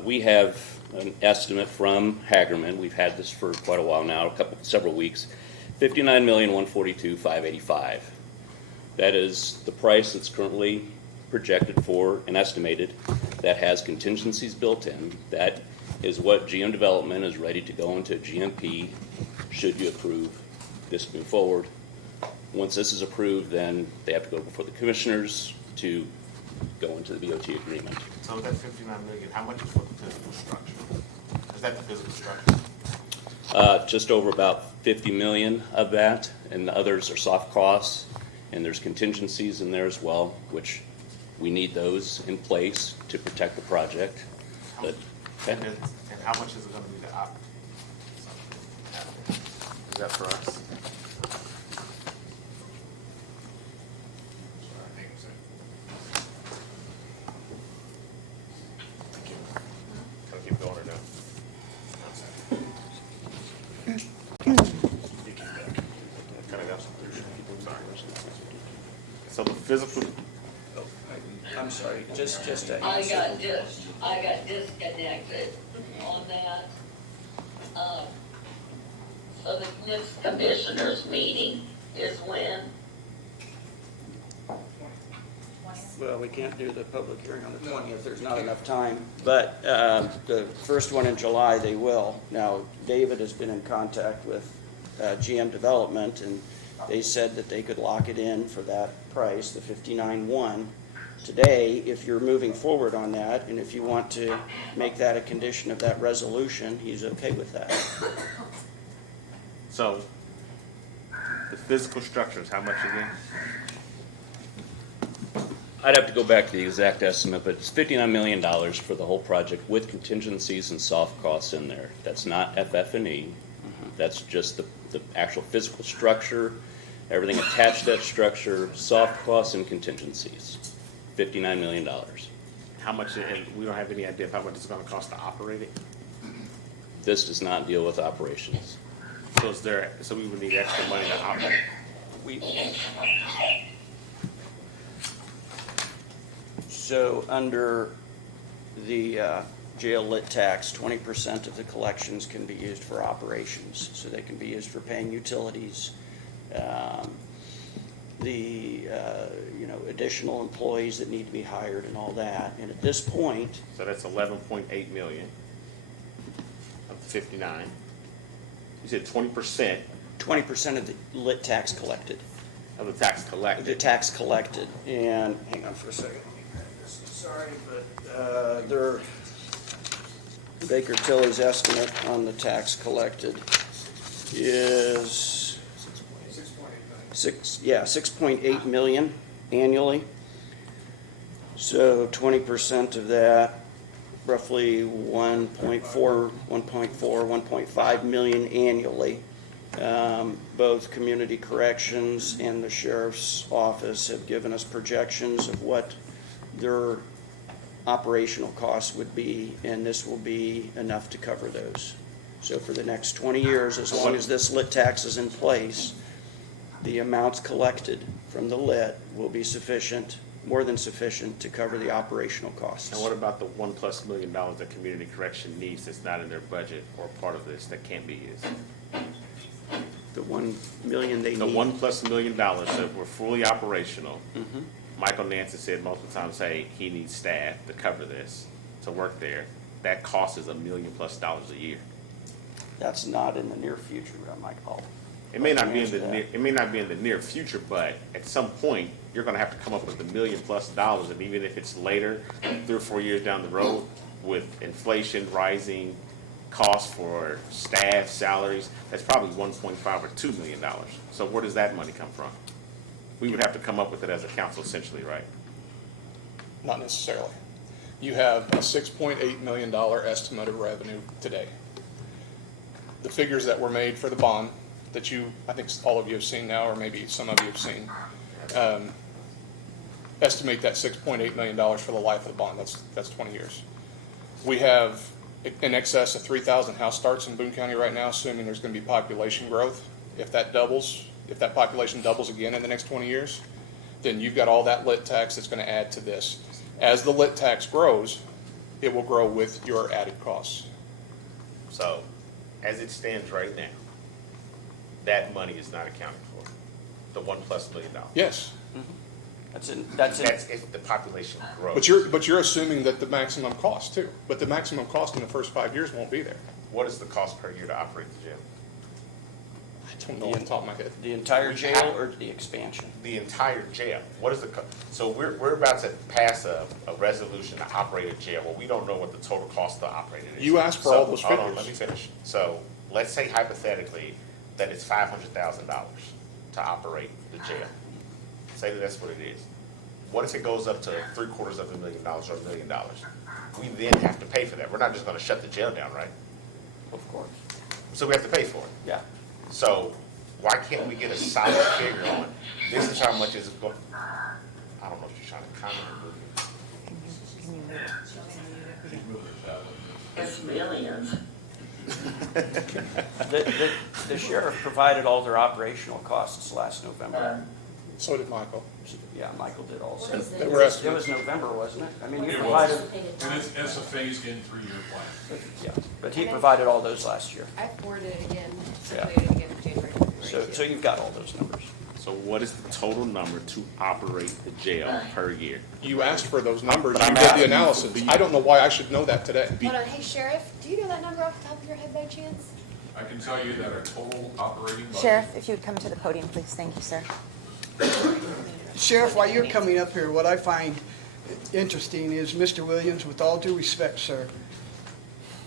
We have an estimate from Hagerman. We've had this for quite a while now, several weeks. $59,142,585. That is the price that's currently projected for and estimated. That has contingencies built in. That is what GM Development is ready to go into GMP should you approve this move forward. Once this is approved, then they have to go before the commissioners to go into the BOT agreement. So that 59 million, how much is for the physical structure? Is that the physical structure? Just over about 50 million of that, and the others are soft costs, and there's contingencies in there as well, which we need those in place to protect the project. But, okay. And how much is it going to be to operate? Is that for us? Can I keep going or no? physical, I'm sorry, just to I answer. got disconnected on that. So the next commissioners meeting is when? Well, we can't do the public hearing on the 20th, there's not enough time. But the first one in July, they will. Now, David has been in contact with GM Development, and they said that they could lock it in for that price, the 59.1. Today, if you're moving forward on that, and if you want to make that a condition of that resolution, he's okay with that. so the physical structures, how much again? I'd have to go back to the exact estimate, but it's $59 million for the whole project with contingencies and soft costs in there. That's not FF&E. That's just the actual physical structure, everything attached to that structure, soft costs and contingencies. $59 million. How much, and we don't have any idea of how much it's gonna cost to operate it? This does not deal with operations. So we would need extra money to operate? So under the jail lit tax, 20% of the collections can be used for operations. So they can be used for paying utilities, additional employees that need to be hired and all that. And at this point, So that's 11.8 million of the 59. You said 20% 20% of the lit tax collected. of the tax collected. The tax collected. And hang on for a second. Let me grab this. Sorry, but Baker Tilly's estimate on the tax collected is 6.8 million annually. So 20% of that, roughly 1.5 million annually. Both Community Corrections and the Sheriff's Office have given us projections of what their operational costs would be, and this will be enough to cover those. So for the next 20 years, as long as this lit tax is in place, the amounts collected from the lit will be sufficient, more than sufficient, to cover the operational costs. And what about the $1+ million that community correction needs that's not in their budget or part of this that can't be used? The 1 million they need. The $1+ million, so if we're fully operational, Mhm. Michael Nancy said multiple times, hey, he needs staff to cover this, to work there. That cost is $1 million+ a year. That's not in the near future, Michael. It may not be in the near future, but at some point, you're gonna have to come up with $1 million+, and even if it's later, 3 or 4 years down the road, with inflation rising, costs for staff, salaries, that's probably $1.5 or $2 million. So where does that money come from? We would have to come up with it as a council essentially, right? Not necessarily. You have a $6.8 million estimate of revenue today. The figures that were made for the bond that I think all of you have seen now, or maybe some of you have seen, estimate that $6.8 million for the life of the bond. That's 20 years. We have in excess of 3,000 house starts in Boone County right now, assuming there's going to be population growth. If that population doubles again in the next 20 years, then you've got all that lit tax that's going to add to this. As the lit tax grows, it will grow with your added costs. So, as it stands right now, that money is not accounted for, the $1+ million. Yes. That's if the population grows. But you're assuming that the maximum cost too. But the maximum cost in the first 5 years won't be there. What is the cost per year to operate the jail? I don't know off the top of my head. The entire jail or the expansion? The entire jail. What is so we're about to pass a resolution to operate a jail. Well, we don't know what the total cost to operate it is. You asked for all those hold figures. on, let me finish. So let's say hypothetically that it's $500,000 to operate the jail. Say that that's what it is. What if it goes up to $750,000 or $1 million? We then have to pay for that. We're not just going to shut the jail down, right? Of course. So we have to pay for it. Yeah. So why can't we get a solid figure on this is how much is going? I don't know if you're trying to comment or move. It's millions. The sheriff provided all their operational costs last November. So did Michael. Yeah, Michael did also. What is this? It We're was estimates. November, wasn't it? I mean, you It provided, was. And it's a phased-in 3-year plan. yeah, but he provided all those last year. I forwarded it again, Yeah. circulated it again in January. So you've got all those numbers. So what is the total number to operate the jail per year? You asked for those numbers, But you I'm did the asking you analysis. for the- I don't know why I should know that today. Hold on, hey Sheriff, do you know that number off the top of your head by chance? I can tell you that our total operating budget. Sheriff, if you would come to the podium, please. Thank you, sir. Sheriff, while you're coming up here, what I find interesting is, Mr. Williams, with all due respect, sir,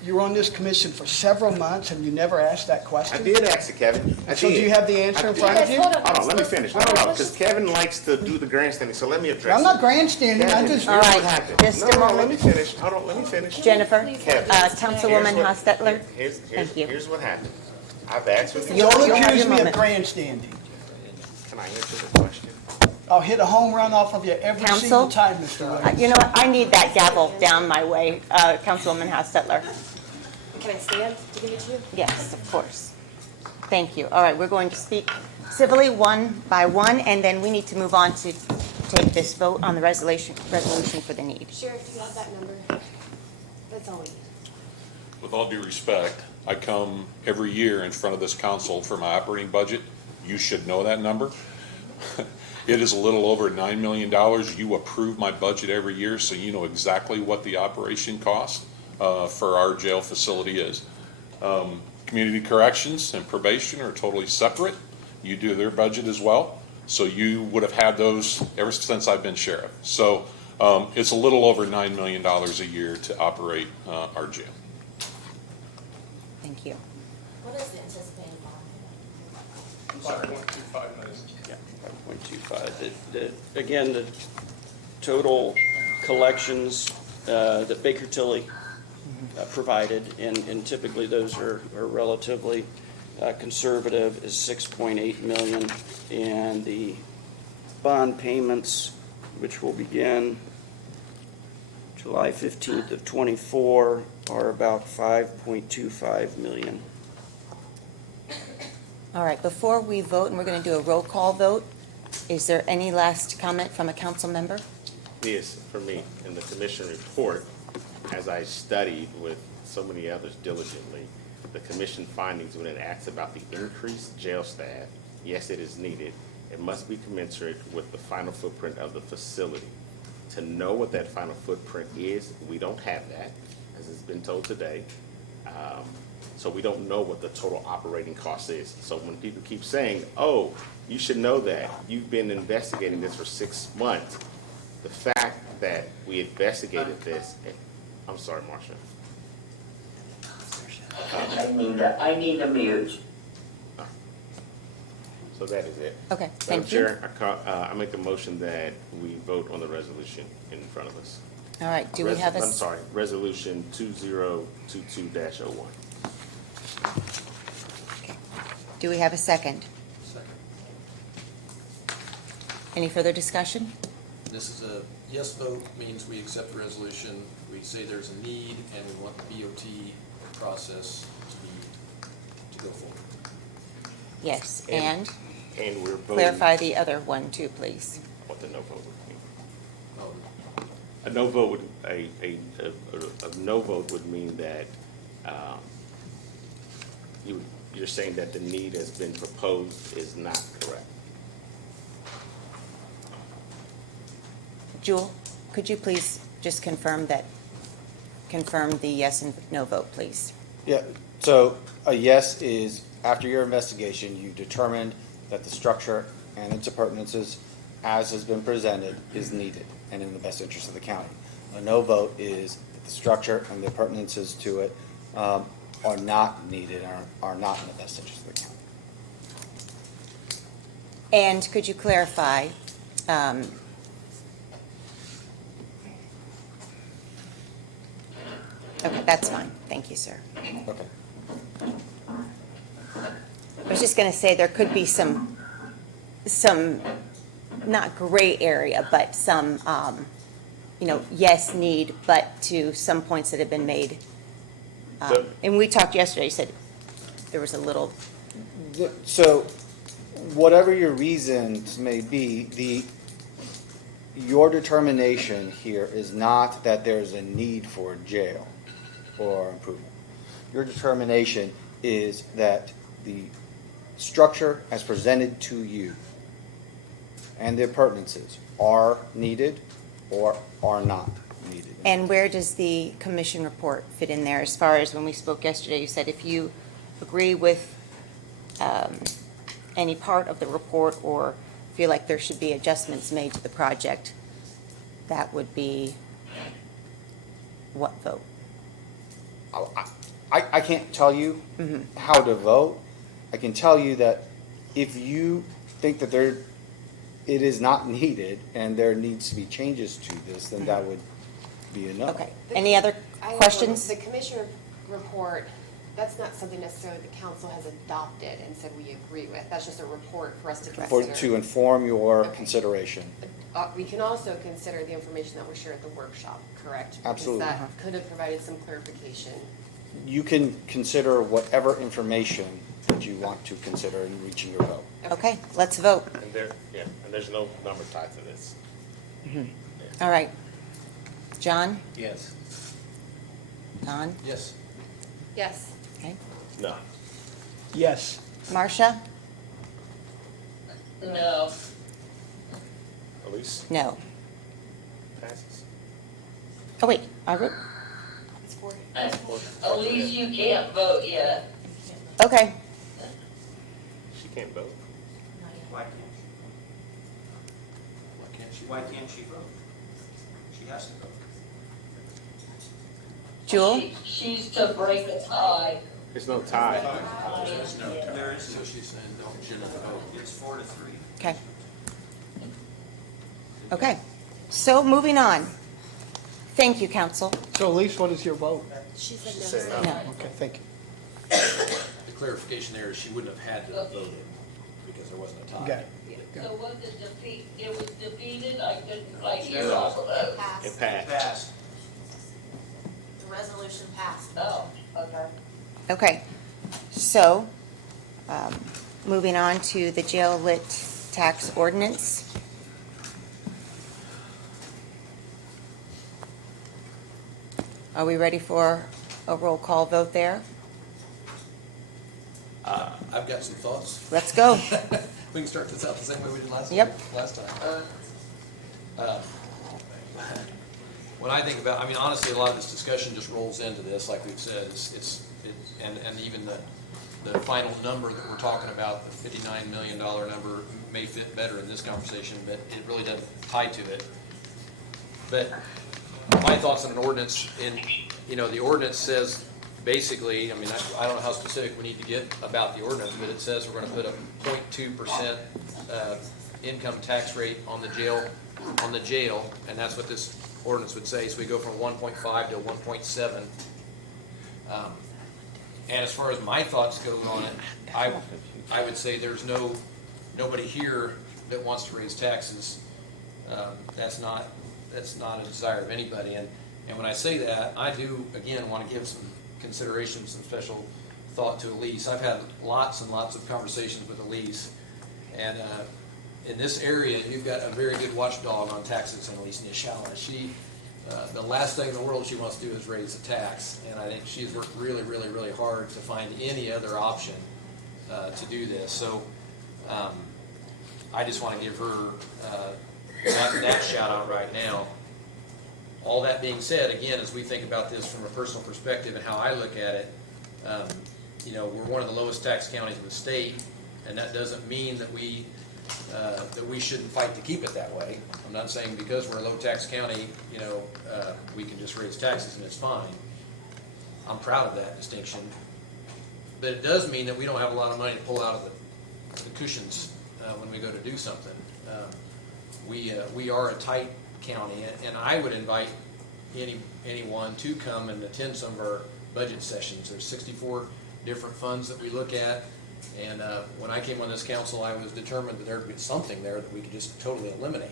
you were on this commission for several months and you never asked that question? I did ask it, Kevin. I So do did. you have the answer I in did. front of you? Hold on, Hold on, let me finish. No, because Kevin likes to do the grandstanding, so let me address it. I'm not grandstanding, I'm Kevin, just. here's what All right, happened. just a No, moment. let me finish. Hold on, let me finish. Jennifer, Kevin, Councilwoman here's what- Hostetler. Thank you. Here's what happened. I've asked for the. You'll You'll have accuse your me of moment. grandstanding. Can I answer the question? I'll hit a home run off of you every Counsel? single time, Mr. Williams. You know what? I need that gavel down my way, Councilwoman Hostetler. Can I stand to give it to you? Yes, of course. Thank you. All right, we're going to speak civilly one by one, and then we need to move on to take this vote on the resolution for the need. Sheriff, do you have that number? That's all we need. With all due respect, I come every year in front of this council for my operating budget. You should know that number. It is a little over $9 million. You approve my budget every year, so you know exactly what the operation cost for our jail facility is. Community corrections and probation are totally separate. You do their budget as well. So you would have had those ever since I've been sheriff. So it's a little over $9 million a year to operate our jail. Thank you. What is the anticipated bond? 5.25 million. Yeah, 5.25. Again, the total collections that Baker Tilly provided, and typically those are relatively conservative, is 6.8 million. And the bond payments, which will begin July 15th of '24, are about 5.25 million. All right, before we vote, and we're going to do a roll call vote, is there any last comment from a council member? Yes, for me, in the commission report, as I studied with so many others diligently, the commission findings when it asks about the increased jail staff, yes, it is needed. It must be commensurate with the final footprint of the facility. To know what that final footprint is, we don't have that, as it's been told today. So we don't know what the total operating cost is. So when people keep saying, oh, you should know that, you've been investigating this for 6 months, the fact that we investigated this, I'm sorry, Marcia. I need a mute. So that is it. Okay, Madam thank you. Chair, I make a motion that we vote on the resolution in front of us. All right, do we have a? I'm sorry, resolution 2022-01. Do we have a second? Second. Any further discussion? This is a yes vote, means we accept the resolution, we say there's a need, and we want the BOT process to go forward. Yes, And and we're voting. clarify the other one too, please. What the no vote would mean. Oh, A no vote would, a no vote would mean that, you're saying that the need has been proposed is not correct. Jewel, could you please just confirm the yes and no vote, please? Yeah, so a yes is, after your investigation, you determined that the structure and its appurtenances, as has been presented, is needed and in the best interest of the county. A no vote is that the structure and the appurtenances to it are not needed, are not in the best interest of the county. And could you clarify, okay, that's fine. Thank you, sir. Okay. I was just going to say there could be some not gray area, but some, yes, need, but to some points that have been made. And we talked yesterday, you said there was a little, So, whatever your reasons may be, your determination here is not that there's a need for a jail or improvement. Your determination is that the structure as presented to you and the appurtenances are needed or are not needed. And where does the commission report fit in there? As far as when we spoke yesterday, you said if you agree with any part of the report or feel like there should be adjustments made to the project, that would be what vote? I can't tell you how to vote. I can tell you that if you think that it is not needed and there needs to be changes to this, then that would be enough. Okay. Any other questions? The commission report, that's not something necessarily the council has adopted and said we agree with. That's just a report for us to consider. To inform your consideration. We can also consider the information that was shared at the workshop, correct? Absolutely. Because that could have provided some clarification. You can consider whatever information that you want to consider in reaching your vote. Okay, let's vote. And there's no number tied to this. All right. John? Yes. Don? Yes. Yes. Okay. No. Yes. Marcia? No. Elise? No. Passes. Oh, wait, I wrote, It's 4. At least you can't vote yet. okay. She can't vote. Why can't she? Why can't she vote? She has to vote. Jewel? She's to break a tie. There's no tie. There is, So she's saying don't, shouldn't vote. it's 4-3. Okay. Okay, so moving on. Thank you, council. So Elise, what is your vote? She said no. No. Okay, thank you. The clarification there is she wouldn't have had to have voted because there wasn't a tie. Got it. So was it defeat, it was defeated, I couldn't quite hear all of it. It passed. The resolution passed. Oh, okay. Okay, so, moving on to the jail lit tax ordinance. Are we ready for a roll call vote there? I've got some thoughts. Let's go. We can start this out the same way we did last Yep. time. When I think about, I mean, honestly, a lot of this discussion just rolls into this, like we've said, and even the final number that we're talking about, the $59 million number may fit better in this conversation, but it really doesn't tie to it. But my thoughts on an ordinance, the ordinance says, basically, I mean, I don't know how specific we need to get about the ordinance, but it says we're gonna put a 0.2% income tax rate on the jail, and that's what this ordinance would say, so we go from 1.5 to 1.7. And as far as my thoughts go on it, I would say there's nobody here that wants to raise taxes. That's not a desire of anybody, and when I say that, I do, again, want to give some consideration, some special thought to Elise. I've had lots and lots of conversations with Elise, and in this area, you've got a very good watchdog on taxes in Elise Nishala. She, the last thing in the world she wants to do is raise a tax, and I think she's worked really, really, really hard to find any other option to do this. So I just want to give her that shout out right now. All that being said, again, as we think about this from a personal perspective and how I look at it, we're one of the lowest tax counties in the state, and that doesn't mean that we shouldn't fight to keep it that way. I'm not saying because we're a low tax county, we can just raise taxes and it's fine. I'm proud of that distinction. But it does mean that we don't have a lot of money to pull out of the cushions when we go to do something. We are a tight county, and I would invite anyone to come and attend some of our budget sessions. There's 64 different funds that we look at, and when I came on this council, I was determined that there would be something there that we could just totally eliminate.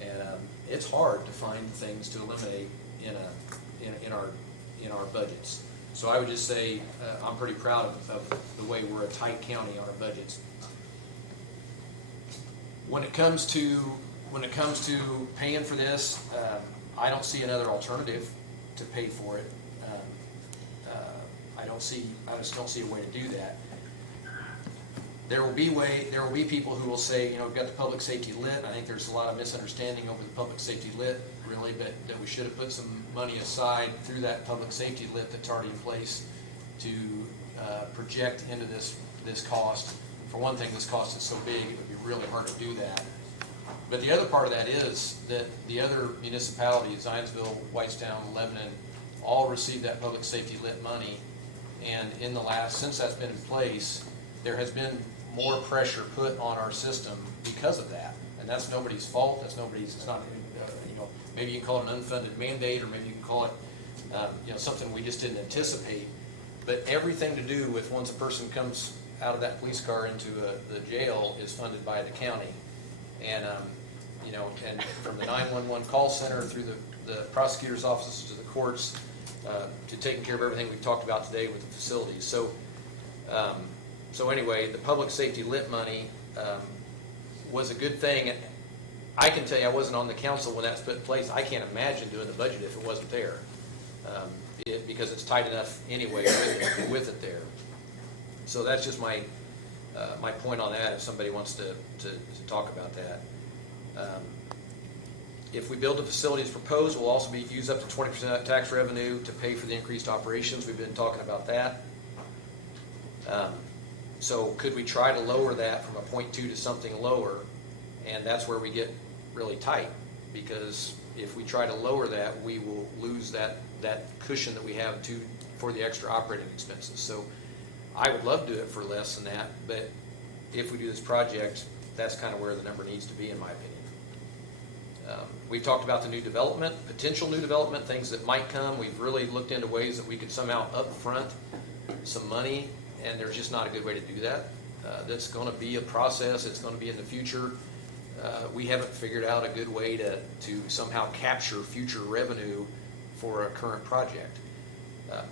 And it's hard to find things to eliminate in our budgets. So I would just say I'm pretty proud of the way we're a tight county on our budgets. When it comes to paying for this, I don't see another alternative to pay for it. I just don't see a way to do that. There will be people who will say, you know, we've got the public safety lit. I think there's a lot of misunderstanding over the public safety lit, really, but that we should have put some money aside through that public safety lit that's already in place to project into this cost. For one thing, this cost is so big, it would be really hard to do that. But the other part of that is that the other municipalities, Zionsville, Whitestown, Lebanon, all received that public safety lit money. And since that's been in place, there has been more pressure put on our system because of that. And that's nobody's fault. It's not, maybe you can call it an unfunded mandate, or maybe you can call it, something we just didn't anticipate. But everything to do with once a person comes out of that police car into the jail is funded by the county. And, and from the 911 call center through the prosecutor's offices to the courts, to taking care of everything we've talked about today with the facilities. So anyway, the public safety lit money was a good thing. I can tell you I wasn't on the council when that's put in place. I can't imagine doing the budget if it wasn't there, because it's tight enough anyway with it there. So that's just my point on that, if somebody wants to talk about that. If we build the facilities proposed, we'll also use up to 20% of that tax revenue to pay for the increased operations. We've been talking about that. So could we try to lower that from a 0.2 to something lower? And that's where we get really tight, because if we try to lower that, we will lose that cushion that we have for the extra operating expenses. So I would love to do it for less than that, but if we do this project, that's kind of where the number needs to be, in my opinion. We've talked about the new development, potential new development, things that might come. We've really looked into ways that we could somehow upfront some money, and there's just not a good way to do that. That's going to be a process. It's going to be in the future. We haven't figured out a good way to somehow capture future revenue for a current project.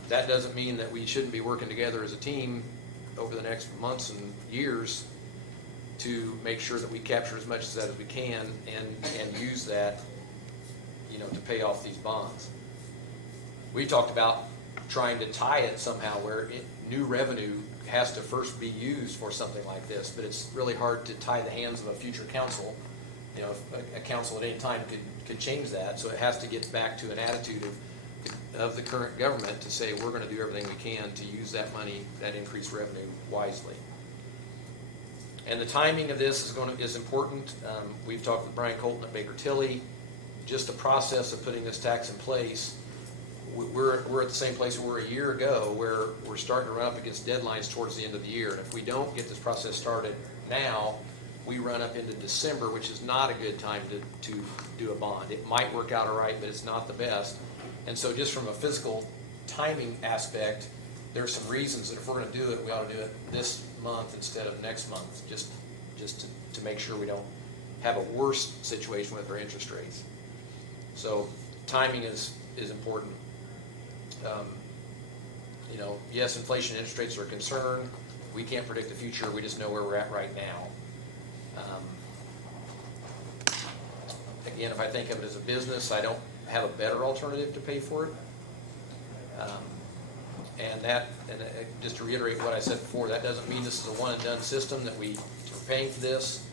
That doesn't mean that we shouldn't be working together as a team over the next months and years to make sure that we capture as much of that as we can and use that, to pay off these bonds. We talked about trying to tie it somehow where new revenue has to first be used for something like this, but it's really hard to tie the hands of a future council. A council at any time could change that, so it has to get back to an attitude of the current government to say we're going to do everything we can to use that money, that increased revenue, wisely. And the timing of this is important. We've talked with Brian Colton at Baker Tilly. Just the process of putting this tax in place, we're at the same place we were a year ago, where we're starting to run up against deadlines towards the end of the year. And if we don't get this process started now, we run up into December, which is not a good time to do a bond. It might work out all right, but it's not the best. And so just from a physical timing aspect, there's some reasons that if we're going to do it, we ought to do it this month instead of next month, just to make sure we don't have a worse situation with our interest rates. So timing is important. Yes, inflation and interest rates are a concern. We can't predict the future. We just know where we're at right now. Again, if I think of it as a business, I don't have a better alternative to pay for it. And just to reiterate what I said before, that doesn't mean this is a one and done system that we're paying for this.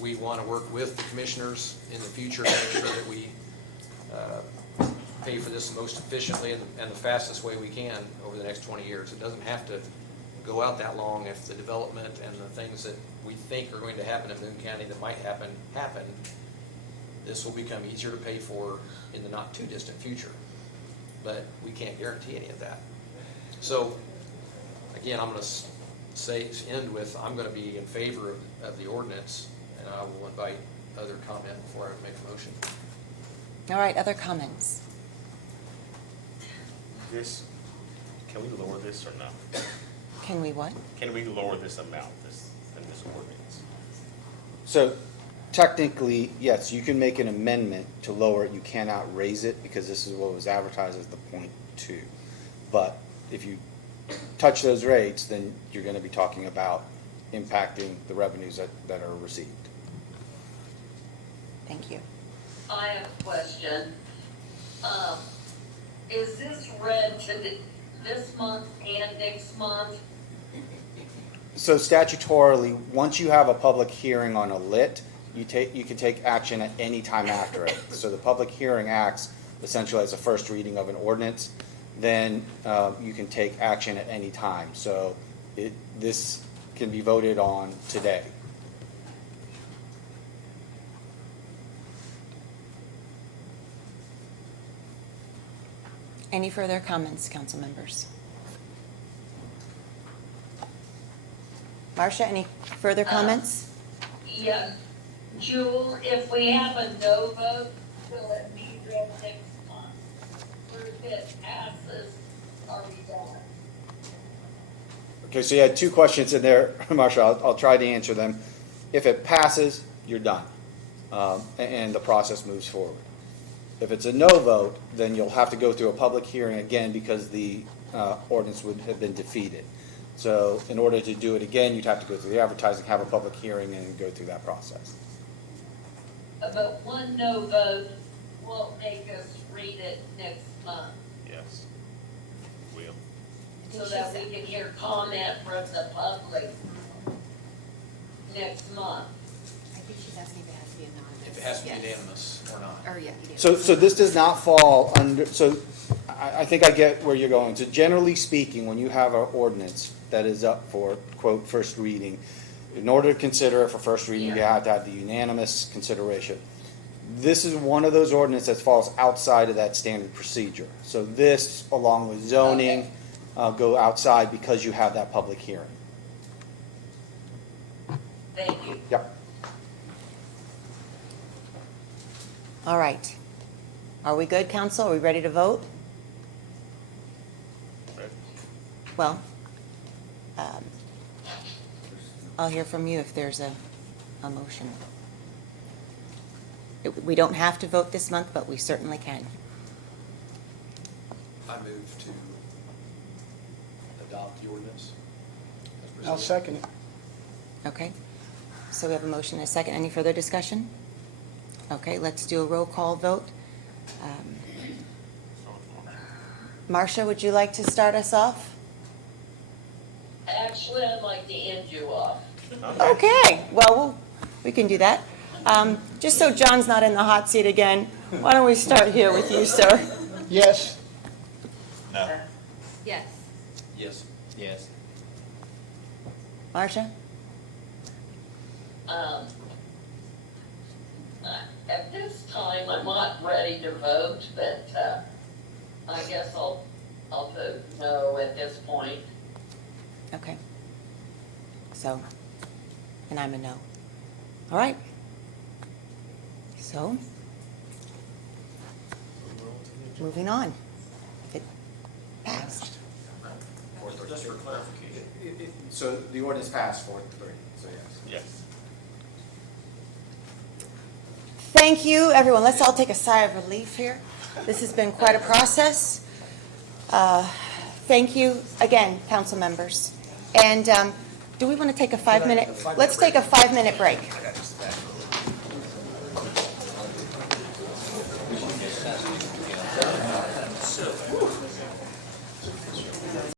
We want to work with the commissioners in the future to make sure that we pay for this the most efficiently and the fastest way we can over the next 20 years. It doesn't have to go out that long if the development and the things that we think are going to happen in Boone County that might happen. This will become easier to pay for in the not too distant future. But we can't guarantee any of that. So, again, I'm going to end with I'm going to be in favor of the ordinance, and I will invite other comment before I make a motion. All right, other comments? Can we lower this or not? Can we what? Can we lower this amount in this ordinance? So technically, yes, you can make an amendment to lower it. You cannot raise it because this is what was advertised as the 0.2. But if you touch those rates, then you're going to be talking about impacting the revenues that are received. Thank you. I have a question. Is this read to this month and next month? So statutorily, once you have a public hearing on a lit, you can take action at any time after it. So the public hearing acts essentially as a first reading of an ordinance, then you can take action at any time. So this can be voted on today. Any further comments, council members? Marcia, any further comments? Yes. Jewel, if we have a no vote, will it be read next month? Or if it passes, are we done? Okay, so you had two questions in there, Marcia. I'll try to answer them. If it passes, you're done, and the process moves forward. If it's a no vote, then you'll have to go through a public hearing again because the ordinance would have been defeated. So in order to do it again, you'd have to go through the advertising, have a public hearing, and go through that process. But one no vote won't make us read it next month, Yes. Will. so that we can hear comment from the public next month. I think she's asking if it has to be anonymous. If it has to be unanimous or not. Or, yeah. So this does not fall under, so I think I get where you're going. So generally speaking, when you have an ordinance that is up for, quote, first reading, in order to consider it for first reading, you have to have the unanimous consideration. This is one of those ordinances that falls outside of that standard procedure. So this, along with zoning, go outside because you have that public hearing. Thank you. Yep. All right. Are we good, council? Are we ready to vote? Well, I'll hear from you if there's a motion. We don't have to vote this month, but we certainly can. I move to adopt the ordinance as presented. I'll second it. Okay. So we have a motion and a second. Any further discussion? Okay, let's do a roll call vote. Marcia, would you like to start us off? Actually, I'd like to end you off. Okay, well, we can do that. Just so John's not in the hot seat again, why don't we start here with you, sir? Yes. No. Yes. Yes. Yes. Marcia? At this time, I'm not ready to vote, but I guess I'll vote no at this point. Okay. So, and I'm a no. All right. So, moving on. It passed. Just for clarification. So the ordinance passed 4-3, so yes. Yes. Thank you, everyone. Let's all take a sigh of relief here. This has been quite a process. Thank you again, council members. And do we want to take a 5-minute? Let's take a 5-minute break.